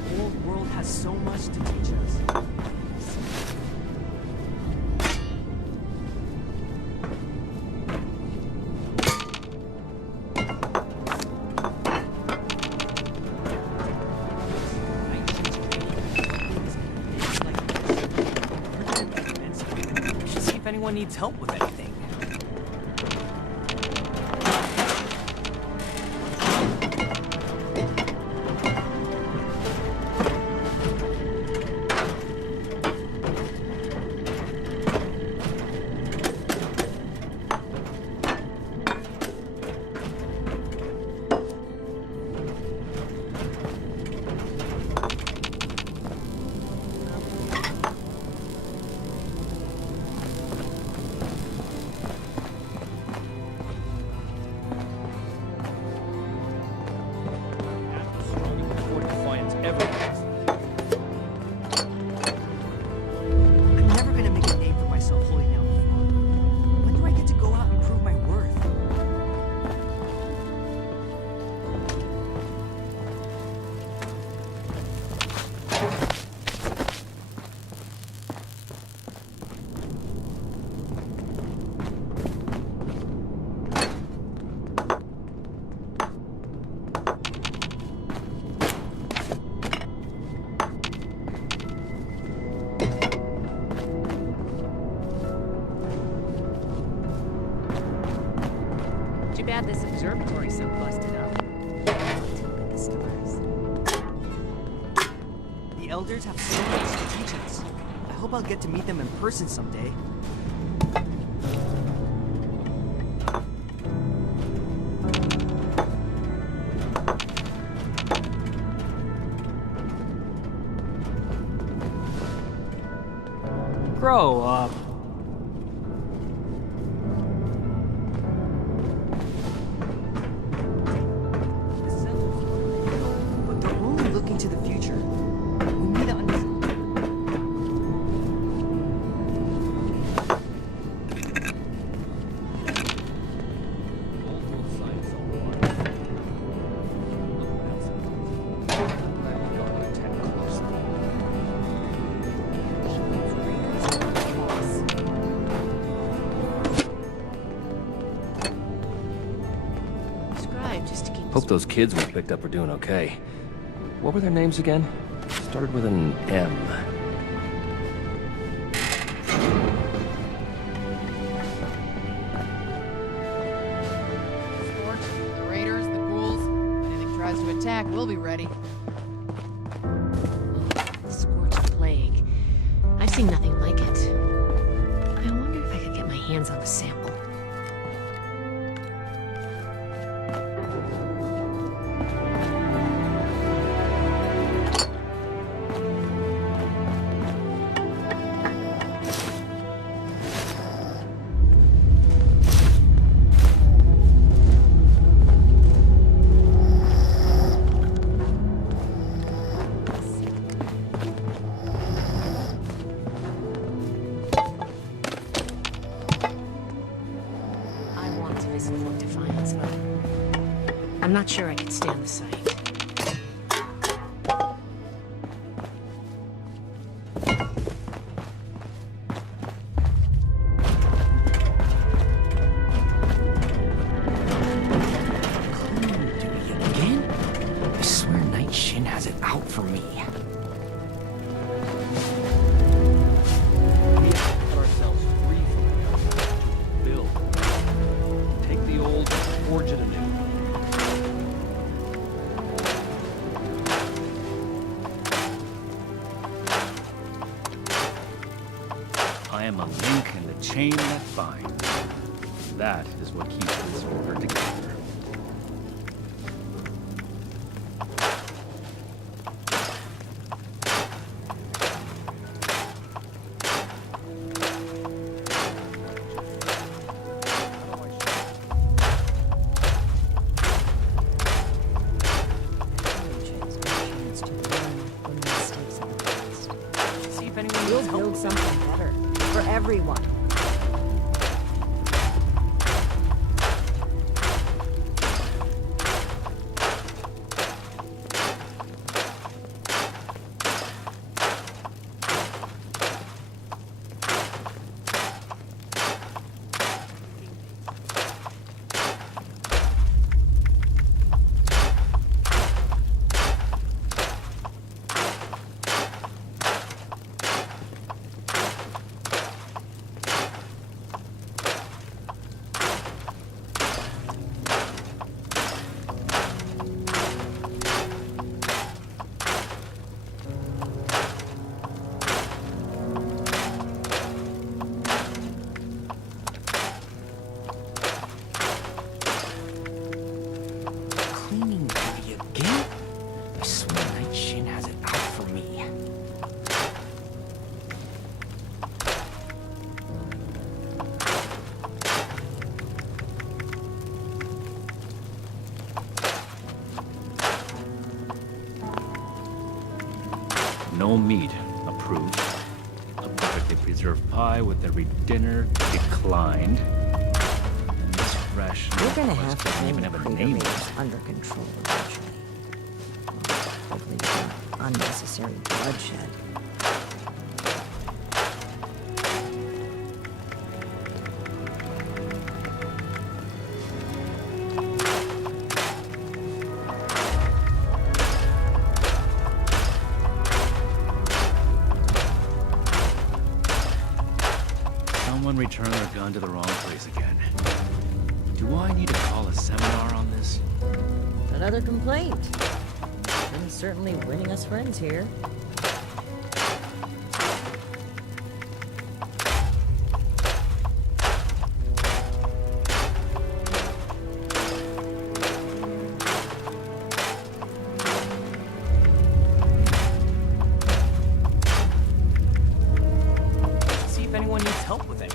The old world has so much to teach us. See if anyone needs help with anything. Fort Defiance ever was. I'm never gonna make a name for myself holding down the fort. When do I get to go out and prove my worth? Too bad this observatory's so busted up. Look at the stars. The elders have so much to teach us. I hope I'll get to meet them in person someday. Grow up. The settlers want to rebuild, but they're only looking to the future. We need to understand. Scribe just to keep Hope those kids we picked up are doing okay. What were their names again? Started with an M. Fort, the raiders, the ghouls. If anything tries to attack, we'll be ready. the scorched plague. I've seen nothing like it. I wonder if I could get my hands on a sample. I'm not sure I could stand the sight. Duty again? I swear Night Shin has it out for me. We have to cut ourselves free from the outside to build. Take the old, forge it anew. link in the chain that binds. That is what keeps this order together. See if anyone We'll needs help. build something better for everyone. Cleaning duty again? I swear Night Shin has it out for me. No meat approved. A perfectly preserved pie with every dinner declined. And this ration We're gonna request have to doesn't bring even the have a crater name on raiders it. under control eventually. Hopefully without unnecessary bloodshed. Someone returned their gun to the wrong place again. Do I need to call a seminar on this? Another complaint. Been certainly winning us friends here. See if anyone needs help with it.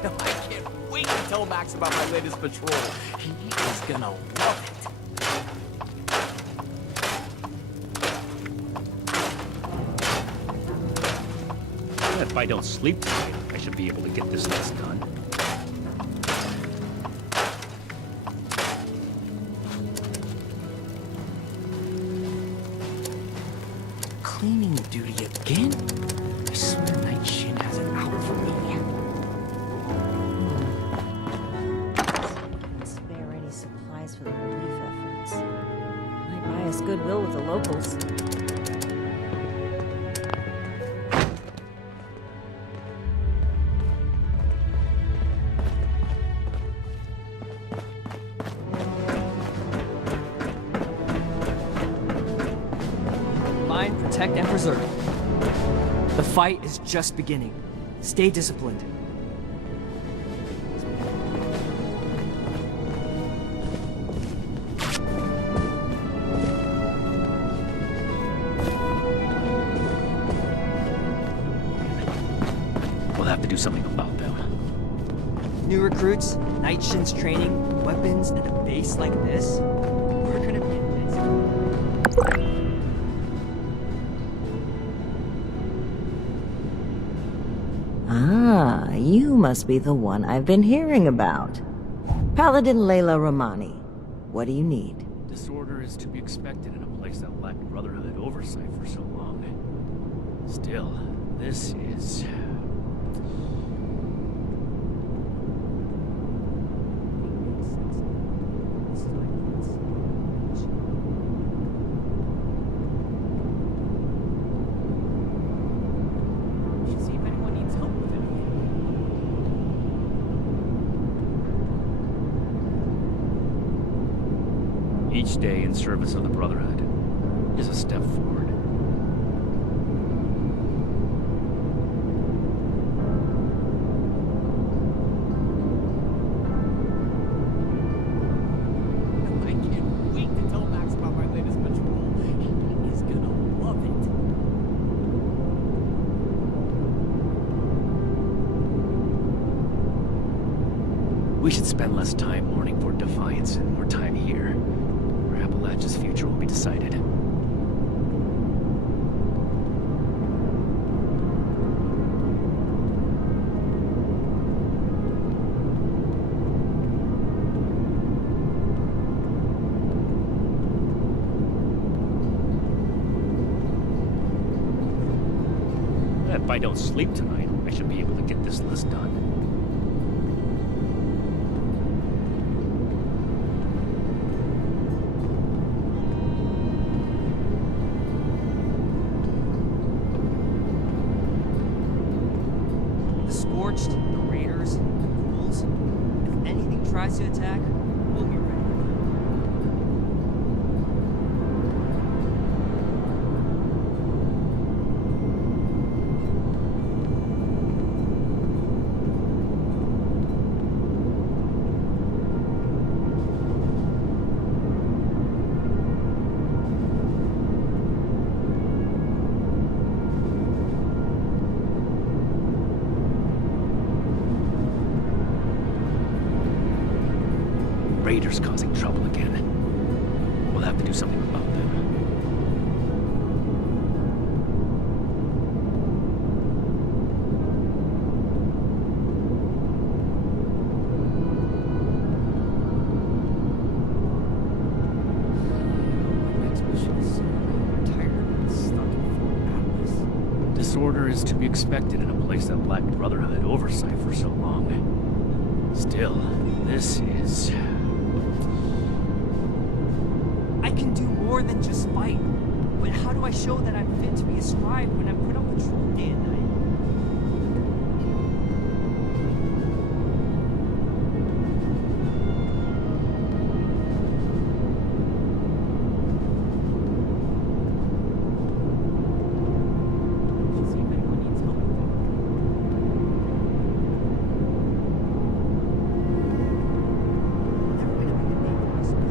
I can't wait to tell Max about my latest patrol. He is gonna love it. If I don't sleep tonight, I should be able to get this list done. Cleaning duty again? I swear Night Shin has it out for me. Can't spare any supplies for the relief efforts. Might buy us goodwill with the locals. Find, protect, and preserve. The fight is just beginning. Stay disciplined. We'll have to do something about them. New recruits, Night Shin's training, weapons, and a base like this. We're gonna be invincible. Ah, you must be the one I've been hearing about. Paladin Layla Romani. What do you need? Disorder is to be expected in a place that lacked Brotherhood oversight for so long. Still, this is... Each day in service of the Brotherhood is a step forward. I can't wait to tell Max about my latest patrol. He is gonna love it. We should spend less time mourning for Defiance and more time here, where Appalachia's future will be decided. If I don't sleep tonight, I should be able to get this list done. The Scorched, the Raiders, the Ghouls. If anything tries to attack, we'll be ready. Raiders causing trouble again. We'll have to do something about them. Next mission is soon. I'm tired of being stuck in Fort Atlas. Disorder is to be expected in a place that lacked Brotherhood oversight for so long. Still, this is... I can do more than just fight. But how do I show that I'm fit to be a scribe when I'm put on patrol day and night? See if anyone needs help with it. Never gonna make a name for myself.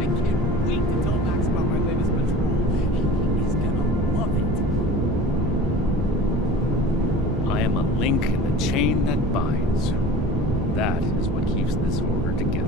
I can't wait to tell Max about my latest patrol. He is gonna love it. I am a link in the chain that binds. That is what keeps this order together.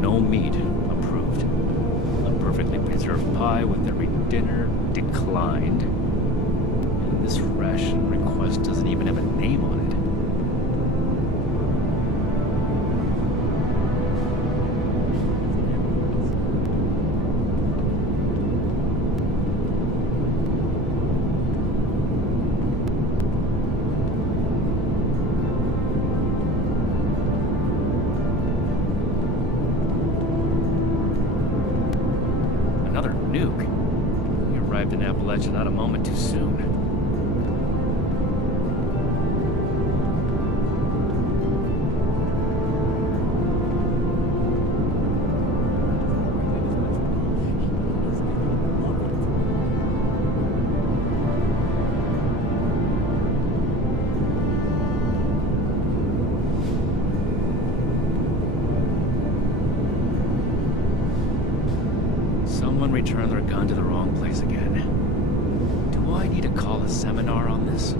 No meat approved. A perfectly preserved pie with every dinner declined. And this ration request doesn't even have a name on it. Another nuke. We arrived in Appalachia not a moment too soon. Someone return their gun to the wrong place again. Do I need to call a seminar on this?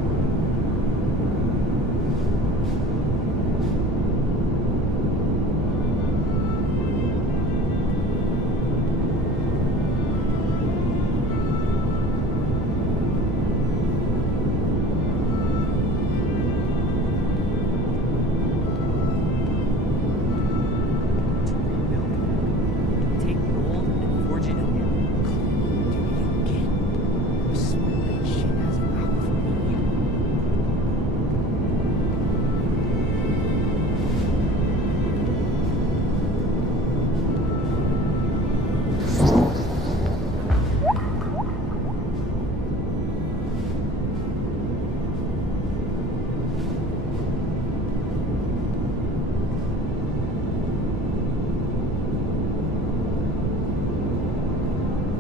Take the old and forge it anew. Dude, you get. I swear that shit has it out for me.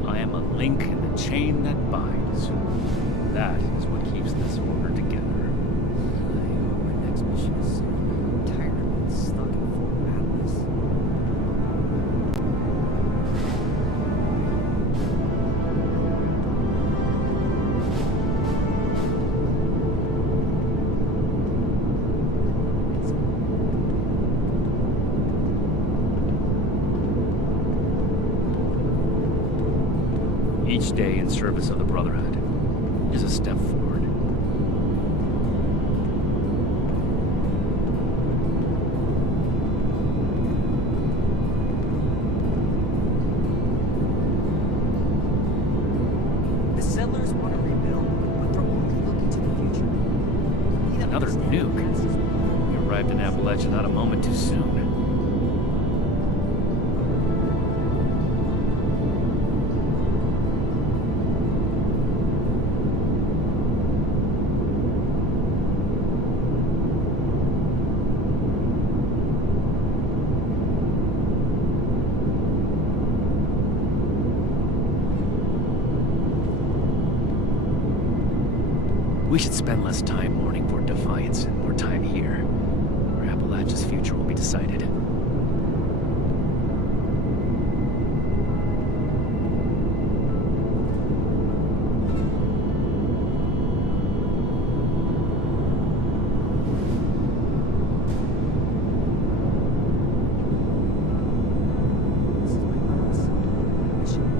I am a link in the chain that binds. That is what keeps this order together. I hope my next mission is soon. I'm tired of being stuck in Fort Atlas. Each day in service of the Brotherhood is a step forward. The settlers want to rebuild, but they're only looking to the future. We need to Another understand the nuke. past as well. We arrived in Appalachia not a moment too soon. We should spend less time mourning for Defiance and more time here, where Appalachia's future will be decided. This is my last mission.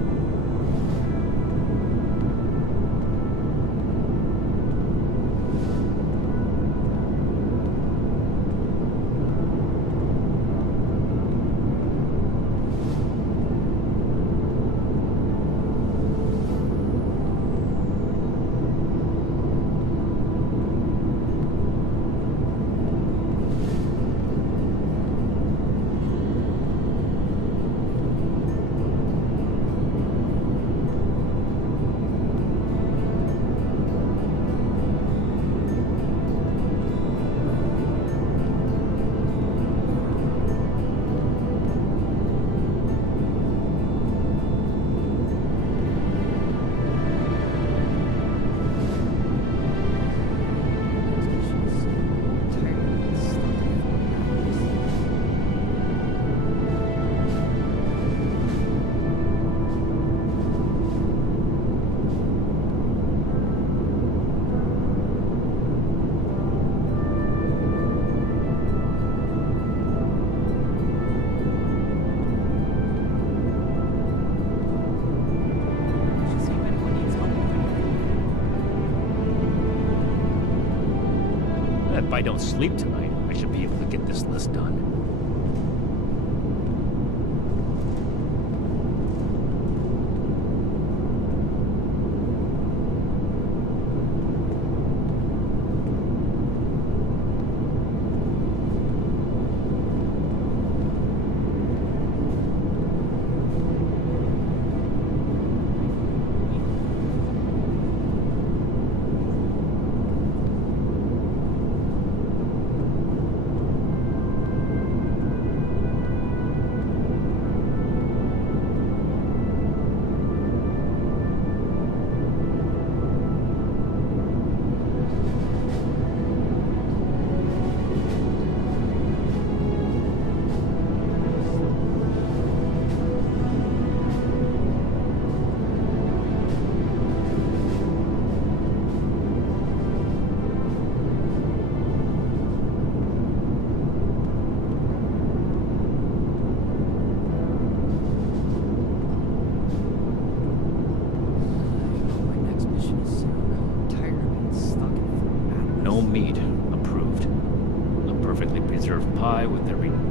If I don't sleep tonight, I should be able to get this list done.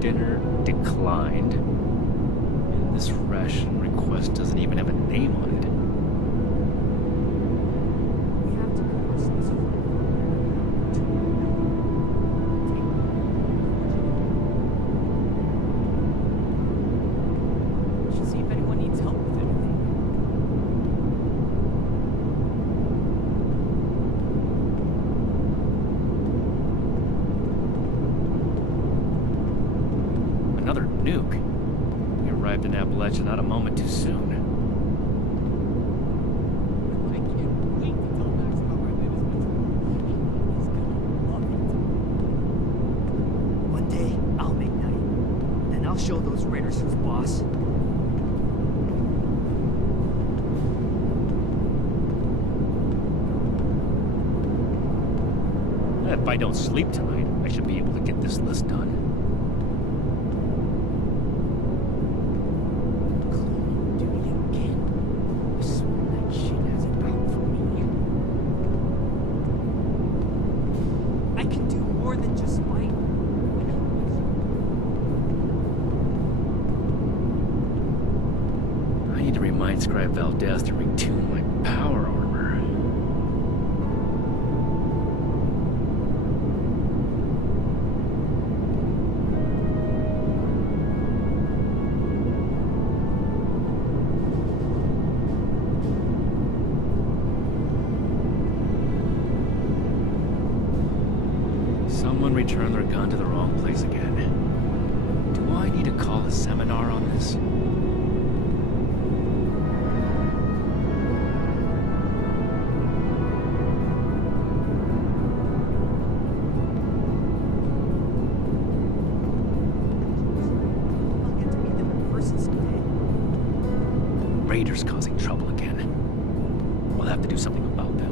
dinner declined. And this ration request doesn't even have a name on it. Should see if anyone needs help with anything. Another nuke. We arrived in Appalachia not a moment too soon. I can't wait to tell Max about my latest patrol. He's gonna love it. One day, I'll make night. Then I'll show those raiders who's boss. If I don't sleep tonight, I should be able to get this list done. Cleaning duty again. I swear that shit has it out for me. I can do more than just fight. I need to remind Scribe Valdez to retune my power armor. Someone returned their gun to the wrong place again. Do I need to call a seminar on this? I'll get to meet them in person someday. Raiders causing trouble again. We'll have to do something about them.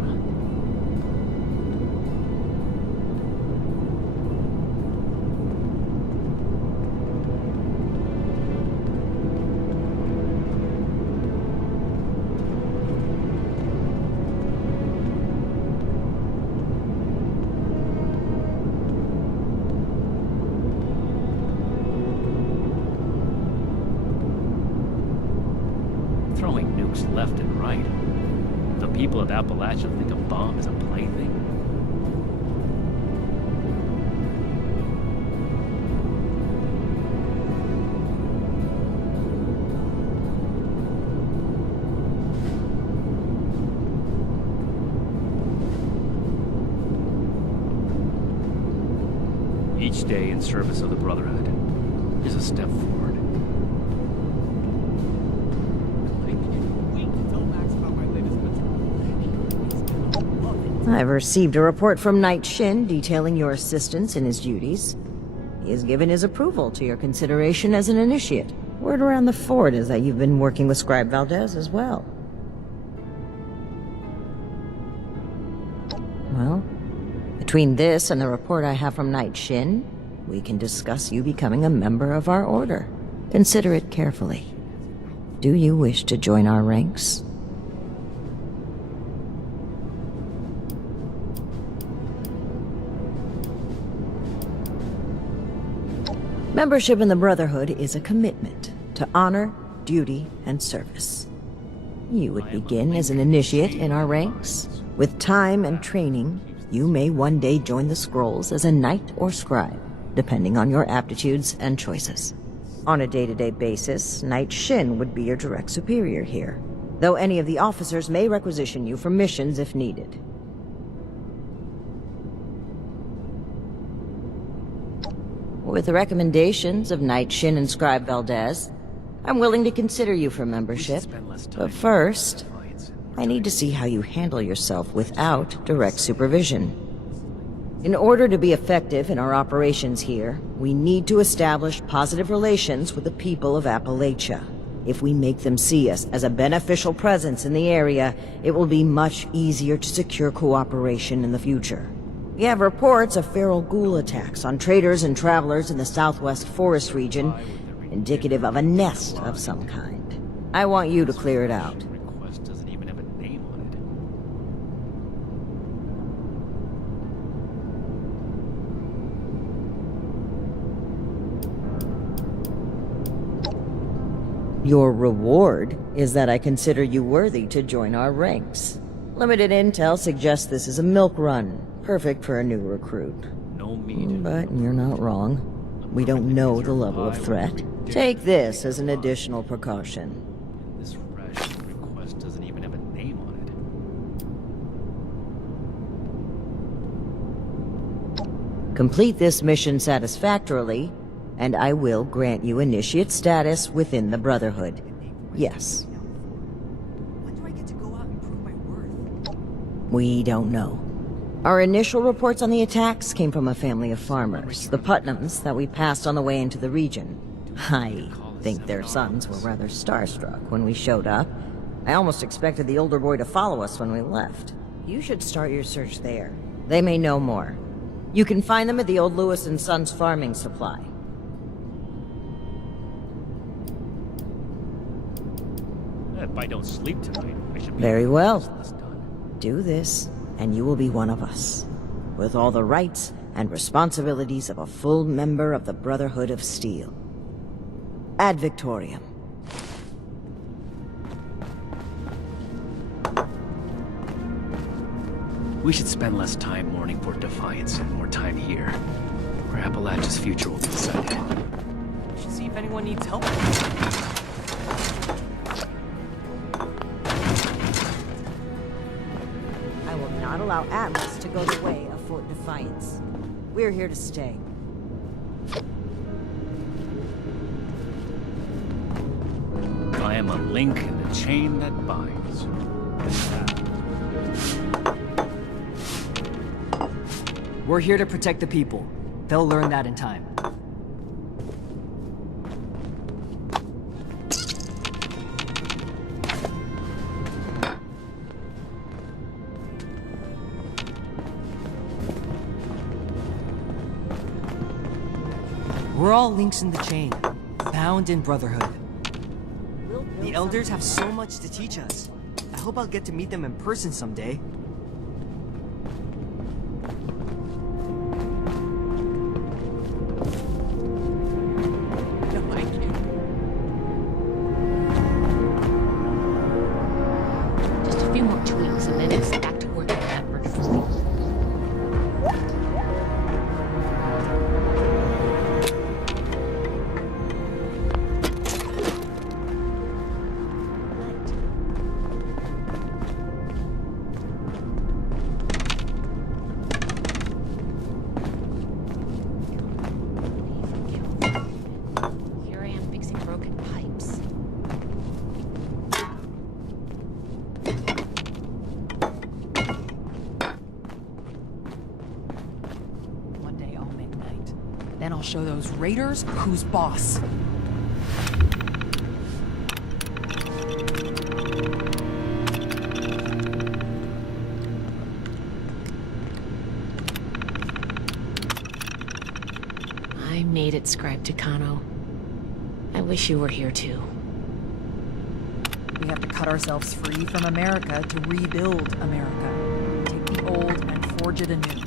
Throwing nukes left and right. The people of Appalachia think a bomb is a plaything. Each day in service of the Brotherhood is a step forward. I can't wait to tell Max about my latest patrol. He's gonna love it. I've received a report from Knight Shin detailing your assistance in his duties. He has given his approval to your consideration as an initiate. Word around the fort is that you've been working with Scribe Valdez as well. Well, between this and the report I have from Knight Shin, we can discuss you becoming a member of our order. Consider it carefully. Do you wish to join our ranks? Membership in the Brotherhood is a commitment to honor, duty, and service. You would begin as an initiate in our ranks. With time and training, you may one day join the scrolls as a knight or scribe, depending on your aptitudes and choices. On a day-to-day basis, Knight Shin would be your direct superior here, though any of the officers may requisition you for missions if needed. With the recommendations of Knight Shin and Scribe Valdez, I'm willing to consider you for membership. But first, I need to see how you handle yourself without direct supervision. In order to be effective in our operations here, we need to establish positive relations with the people of Appalachia. If we make them see us as a beneficial presence in the area, it will be much easier to secure cooperation in the future. We have reports of feral ghoul attacks on traders and travelers in the southwest forest region, indicative of a nest of some kind. I want you to clear it out. Request doesn't even have a name on it. Your reward is that I consider you worthy to join our ranks. Limited intel suggests this is a milk run, perfect for a new recruit. No meat. But you're not wrong. We don't know the level of threat. Take this as an additional precaution. This ration request doesn't even have a name on it. Complete this mission satisfactorily, and I will grant you initiate status within the Brotherhood. Yes. When do I get to go out and prove my worth? We don't know. Our initial reports on the attacks came from a family of farmers, the Putnams, that we passed on the way into the region. I think their sons were rather starstruck when we showed up. I almost expected the older boy to follow us when we left. You should start your search there. They may know more. You can find them at the old Lewis and Sons farming supply. If I don't sleep tonight, I should be... Very well. This done. Do this, and you will be one of us, with all the rights and responsibilities of a full member of the Brotherhood of Steel. Ad Victoriam. We should spend less time mourning for Defiance and more time here, where Appalachia's future will be decided. We should see if anyone needs help. I will not allow Atlas to go the way of Fort Defiance. We're here to stay. I am a link in the chain that binds. We're here to protect the people. They'll learn that in time. We're all links in the chain, bound in brotherhood. The elders have so much to teach us. I hope I'll get to meet them in person someday. No, I can't. Just a few more tweaks and then it's back to working effortlessly. Here I am fixing broken pipes. One day I'll make night. Then I'll show those raiders who's boss. I made it, Scribe Tucano. I wish you were here too. We have to cut ourselves free from America to rebuild America. Take the old and forge it anew.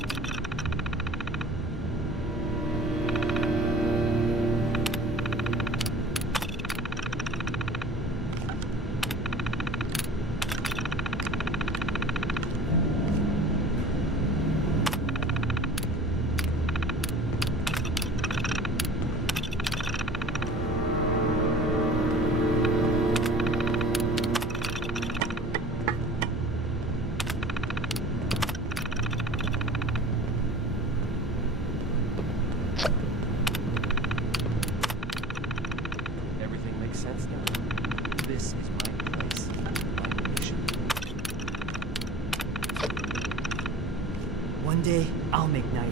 Everything makes sense now. This is my place, my mission. One day, I'll make night.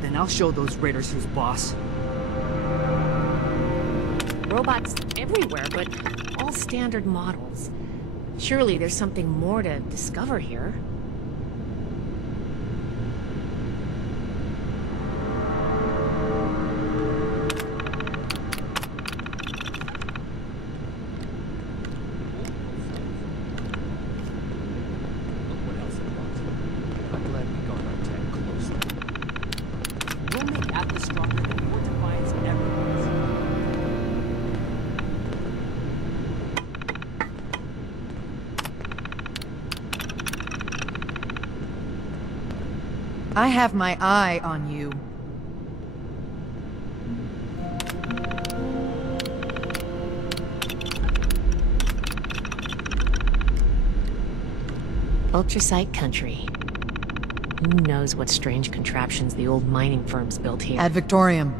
Then I'll show those raiders who's boss. Robots everywhere, but all standard models. Surely there's something more to discover here. Look what else it was. I'm glad we got our tech closer. We'll make Atlas stronger than Fort Defiance ever was. I have my eye on you. Ultrasite country. Who knows what strange contraptions the old mining firms built here? Ad Victorium.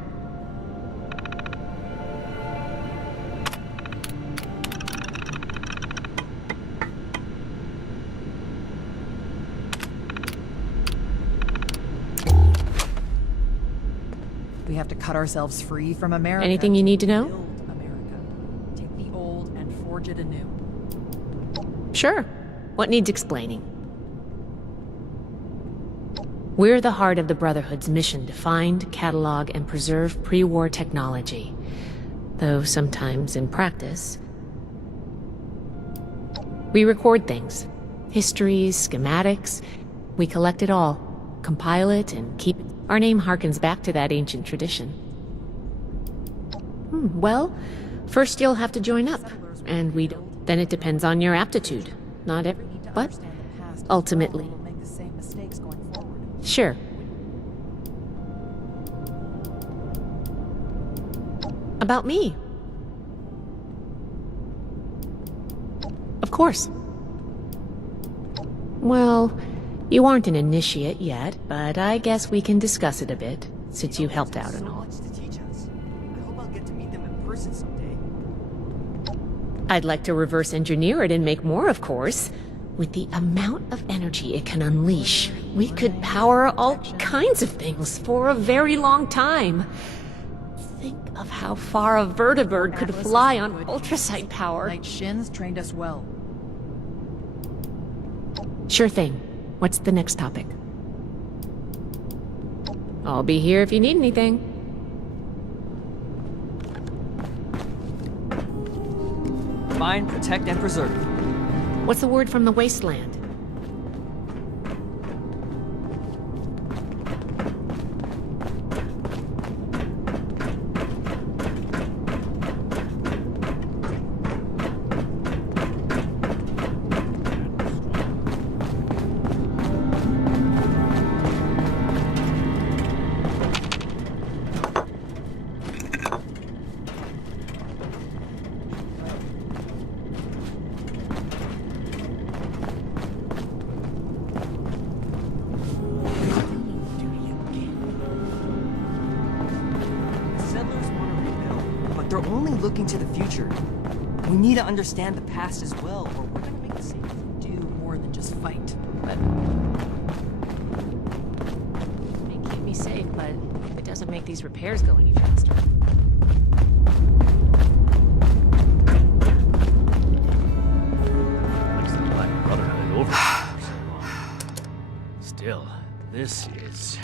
We have to cut ourselves free from America. Anything you need to know? Build America. Take the old and forge it anew. Sure. What needs explaining? We're the heart of the Brotherhood's mission to find, catalog, and preserve pre-war technology. Though sometimes in practice, we record things. Histories, schematics. We collect it all, compile it, and keep it. Our name harkens back to that ancient tradition. Well, first you'll have to join up, and then it depends on your aptitude. Not every, but ultimately. Make the same mistakes going forward. Sure. About me. Of course. Well, you aren't an initiate yet, but I guess we can discuss it a bit, since you helped out and all. So much to teach us. I hope I'll get to meet them in person someday. I'd like to reverse engineer it and make more, of course. With the amount of energy it can unleash, we could power all kinds of things for a very long time. Think of how far a vertibird could fly on ultrasite power. Knight Shin's trained us well. Sure thing. What's the next topic? I'll be here if you need anything. Find, protect, and preserve. What's the word from the wasteland? They're only looking to the future. We need to understand the past as well, or we're gonna make the same. Do more than just fight. But may keep me safe, but it doesn't make these repairs go any faster. Looks like Black Brotherhood over for so long. Still, this is...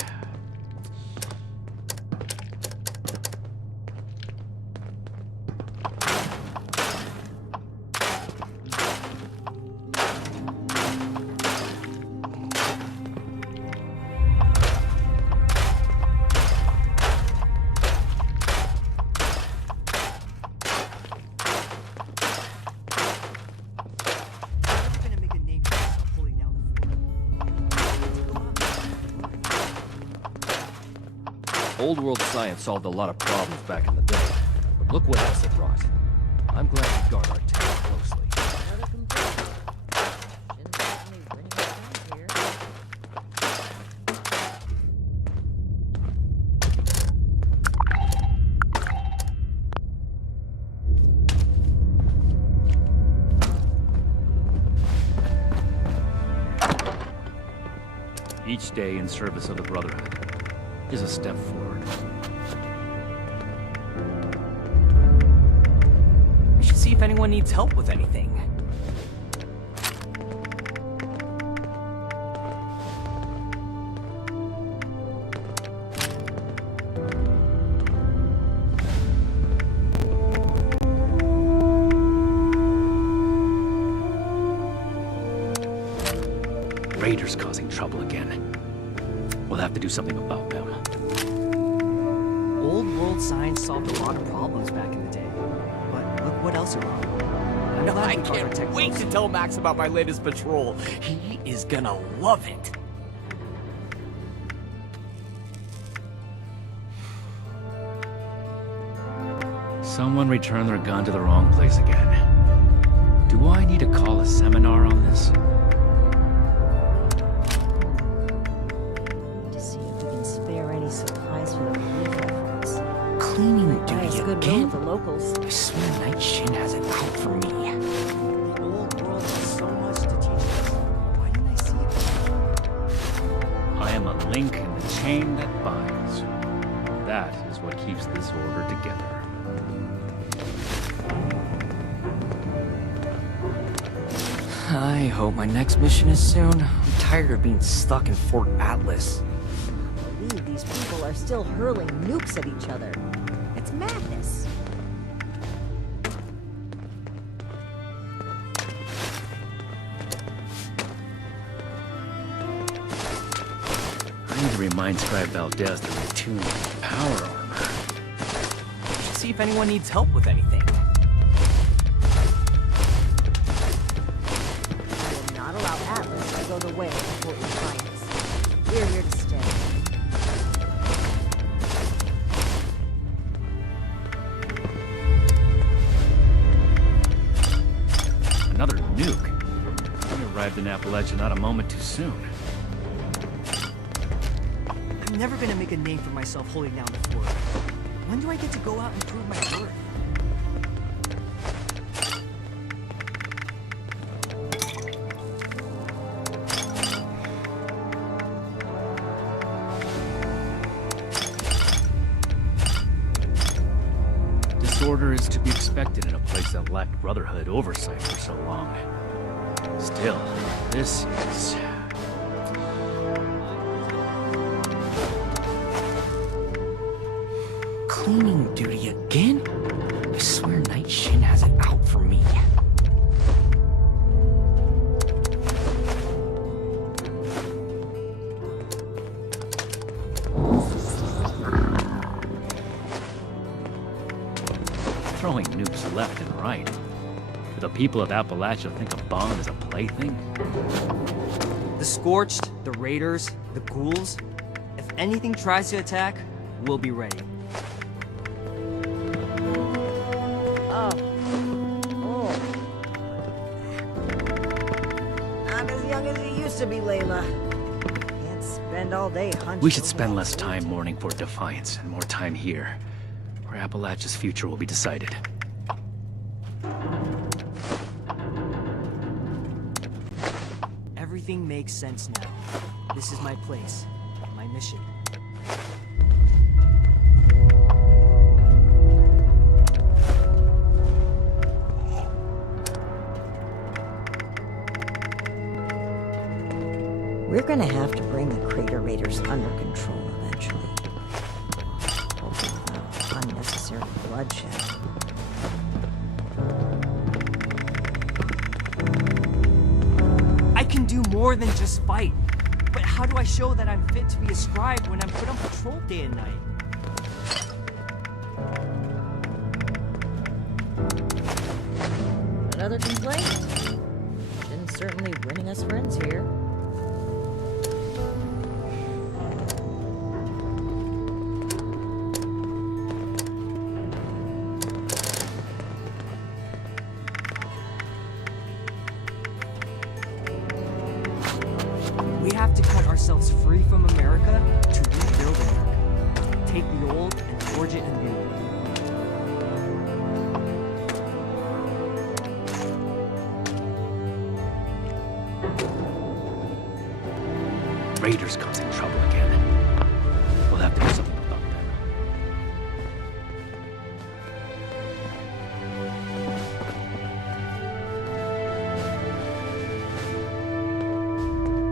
Old world science solved a lot of problems back in the day, but look what else it brought. I'm glad we guard our tech closely. Each day in service of the Brotherhood is a step forward. We should see if anyone needs help with anything. Raiders causing trouble again. We'll have to do something about them. Old world science solved a lot of problems back in the day, but look what else it brought. I'm No, glad I we guard our tech can't wait to closely. tell Max about my latest patrol. He is gonna love it. Someone returned their gun to the wrong place again. Do I need to call a seminar on this? Need to see if we can spare any supplies for the relief efforts. Cleaning duty Nice goodwill again? with the locals. I swear Night Shin has it out for me. The old world has so much to teach us. Why didn't I see it? I am a link in the chain that binds. That is what keeps this order together. I hope my next mission is soon. I'm tired of being stuck in Fort Atlas. I believe these people are still hurling nukes at each other. It's madness. I need to remind Scribe Valdez to retune his power armor. Should see if anyone needs help with anything. I will not allow Atlas to go the way of Fort Defiance. We're here to stay. Another nuke. We arrived in Appalachia not a moment too soon. I'm never gonna make a name for myself holding down the fort. When do I get to go out and prove my worth? Disorder is to be expected in a place that lacked Brotherhood oversight for so long. Still, this is... Cleaning duty again? I swear Night Shin has it out for me. throwing nukes left and right. Do the people of Appalachia think a bomb is a plaything? The Scorched, the Raiders, the Ghouls. If anything tries to attack, we'll be ready. Oh. Not as young as you used to be, Layla. Can't spend all day hunting. We should spend less time mourning for Defiance and more time here, where Appalachia's future will be decided. Everything makes sense now. This is my place, my mission. We're gonna have to bring the Crater Raiders under control eventually. Hopefully without unnecessary bloodshed. I can do more than just fight. But how do I show that I'm fit to be a scribe when I'm put on patrol day and night? Another complaint. Shin's certainly winning us friends here. We have to cut ourselves free from America to rebuild America. Take the old and forge it anew. Raiders causing trouble again. We'll have to do something about them.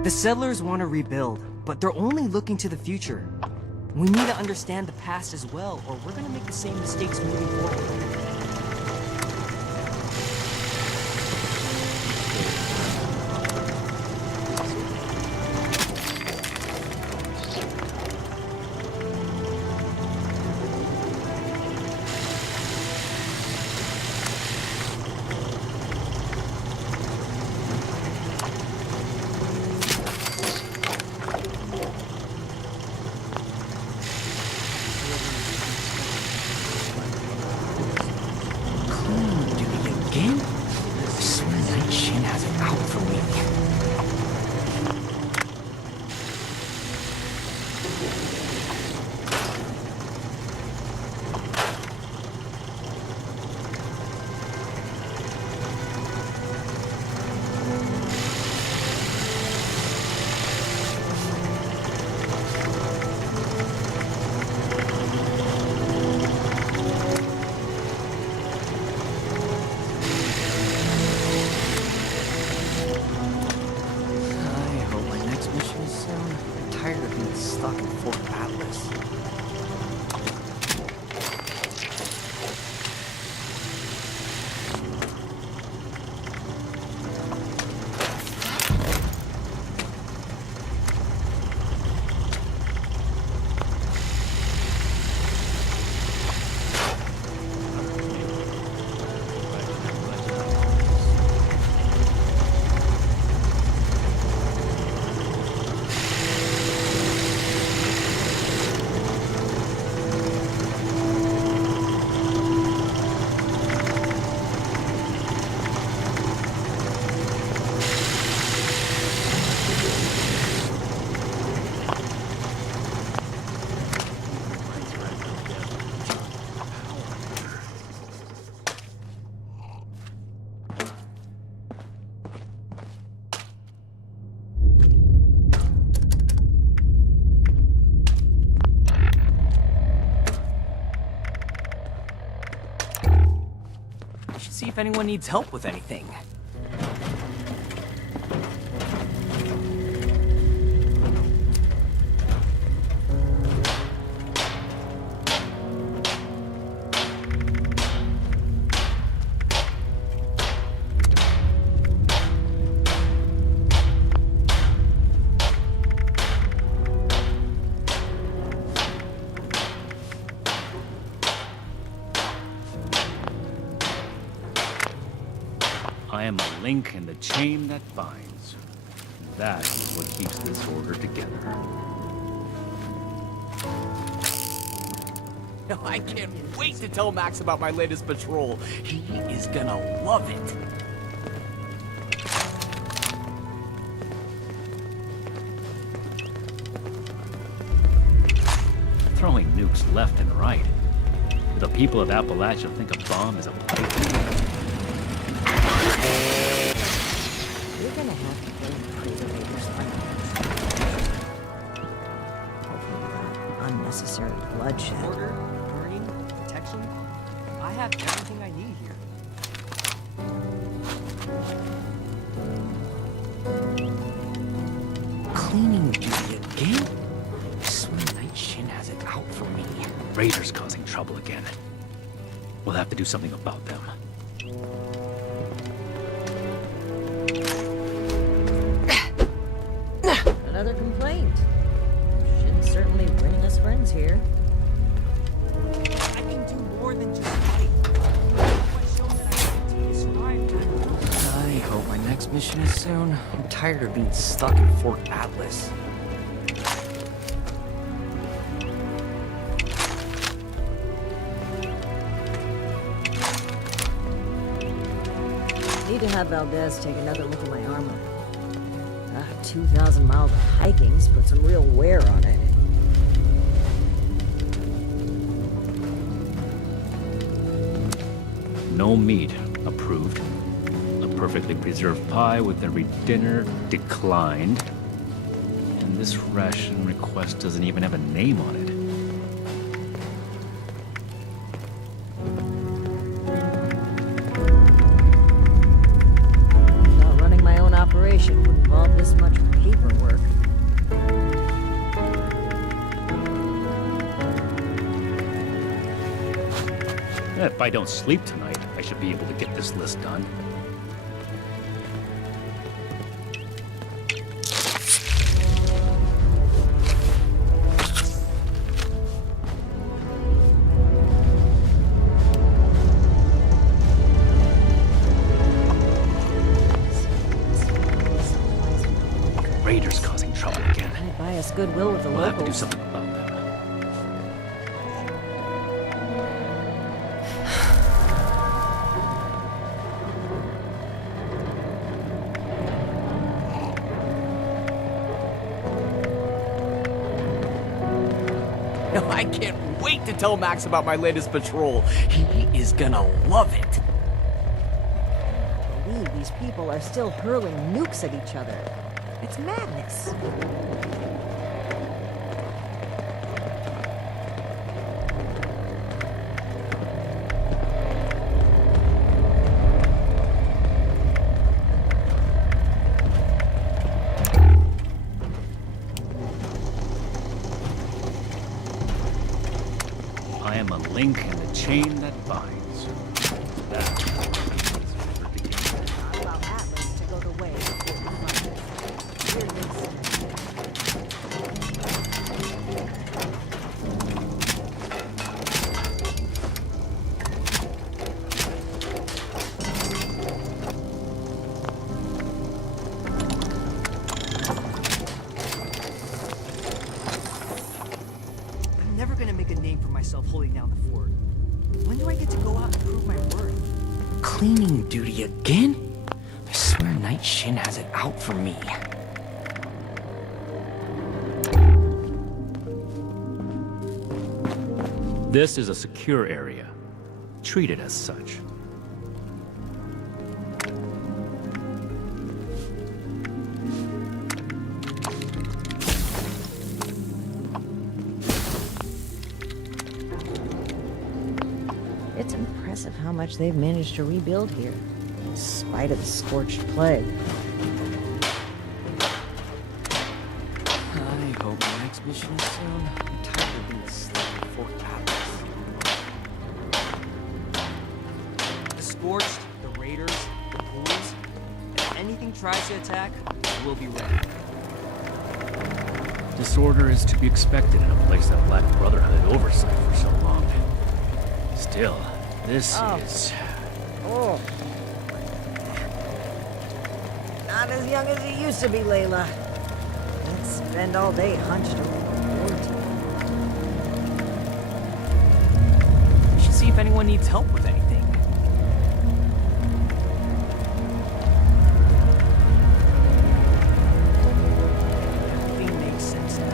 The settlers want to rebuild, but they're only looking to the future. We need to understand the past as well, or we're gonna make the same mistakes moving forward. again? I swear Night Shin has it out for me. See if anyone needs help with anything. I am a link in the chain that binds. That is what keeps this order together. I can't wait to tell Max about my latest patrol. He is gonna love it. Throwing nukes left and right. The people of Appalachia think a bomb is a pipe. You're gonna have to burn preservators like this. Hopefully without unnecessary bloodshed. Order, burning, protection. I have everything I need here. Cleaning duty again? I swear Night Shin has it out for me. Raiders causing trouble again. We'll have to do something about them. Another complaint. Shin's certainly bringing us friends here. I can do more than just fight. I've shown that I can describe to I hope my next mission is soon. I'm tired of being stuck in Fort Atlas. Need to have Valdez take another look at my armor. 2,000 miles of hiking's put some real wear on it. No meat approved. A perfectly preserved pie with every dinner declined. And this ration request doesn't even have a name on it. Thought running my own operation would involve this much paperwork. If I don't sleep tonight, I should be able to get this list done. Raiders causing trouble again. Might buy us goodwill with the We'll have to do locals. something about them. I can't wait to tell Max about my latest patrol. He is gonna love it. I believe these people are still hurling nukes at each other. It's madness. I am a link in the chain that binds. That is for the game. I'll allow Atlas to go the way of what we find. Here they sit. I'm never gonna make a name for myself holding down the fort. When do I get to go out and prove my worth? Cleaning duty again? I swear Night Shin has it out for me. This is a secure area. Treat it as such. It's impressive how much they've managed to rebuild here, in spite of the scorched plague. I hope my next mission is soon. I'm tired of being stuck in Fort Atlas. The Scorched, the Raiders, the Ghouls. If anything tries to attack, we'll be ready. Disorder is to be expected in a place that lacked Brotherhood oversight for so long. Still, this is... Oh. Not as young as you used to be, Layla. Can't spend all day hunched over a board. We should see if anyone needs help with anything. Everything makes sense now.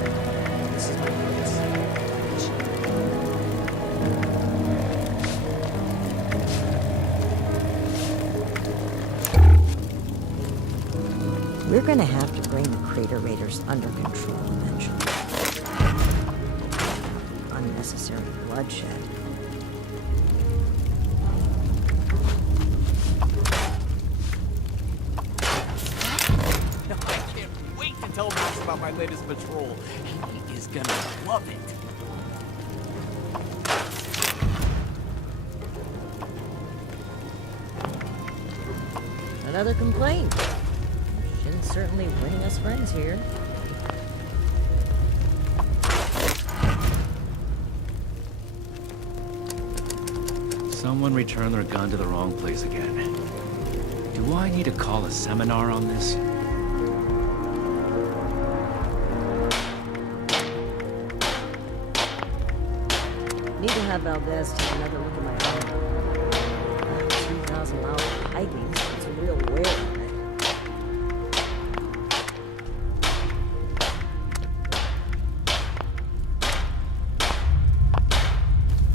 This is my purpose. We're gonna have to bring the Crater Raiders under control eventually. Unnecessary bloodshed. I can't wait to tell Max about my latest patrol. He is gonna love it. Another complaint. Shin's certainly winning us friends here. Someone returned their gun to the wrong place again. Do I need to call a seminar on this? Need to have Valdez take another look at my armor. 2,000 miles of hiking, it's a real wear on it.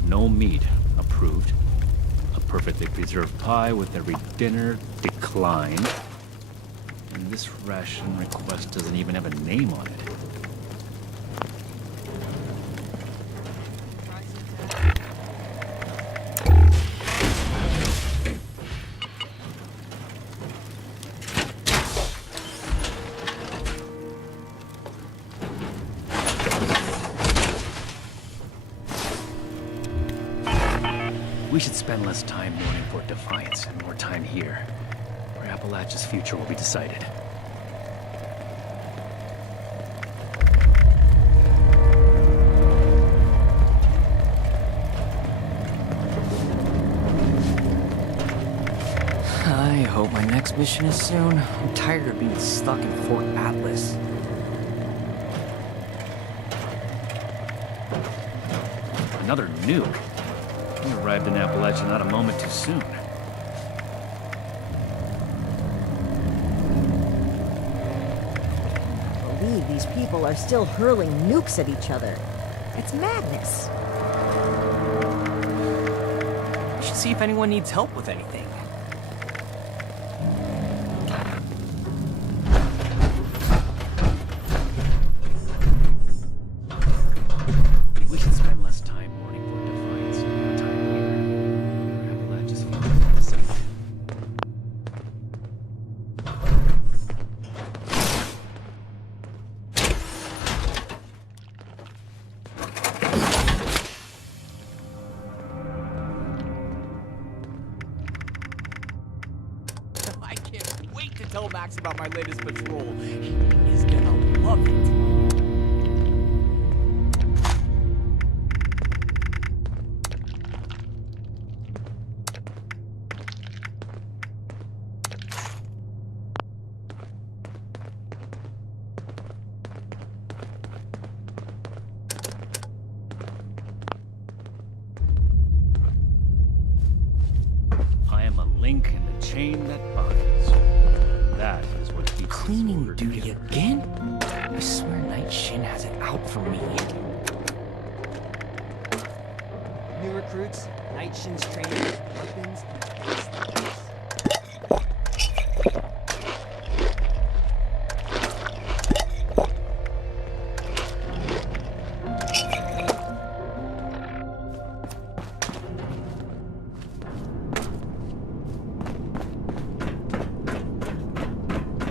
No meat approved. A perfectly preserved pie with every dinner declined. And this ration request doesn't even have a name on it. We should spend less time mourning Fort Defiance and more time here, where Appalachia's future will be decided. I hope my next mission is soon. I'm tired of being stuck in Fort Atlas. Another nuke? We arrived in Appalachia not a moment too soon. I believe these people are still hurling nukes at each other. It's madness. We should see if anyone needs help with anything. We should spend less time mourning for Defiance and more time here. Well, that just feels like the same. I can't wait to tell Max about my latest patrol. He is gonna love it. I am a link in the chain that binds. That is what keeps Cleaning this order duty together. again? I swear Night Shin has it out for me. New recruits, Night Shin's training, weapons, and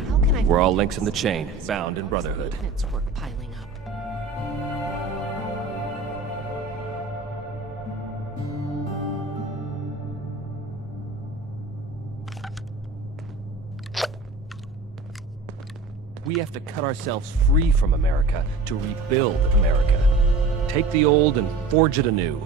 How can I... We're all links in the chain, bound in brotherhood. Maintenance work piling up. We have to cut ourselves free from America to rebuild America. Take the old and forge it anew.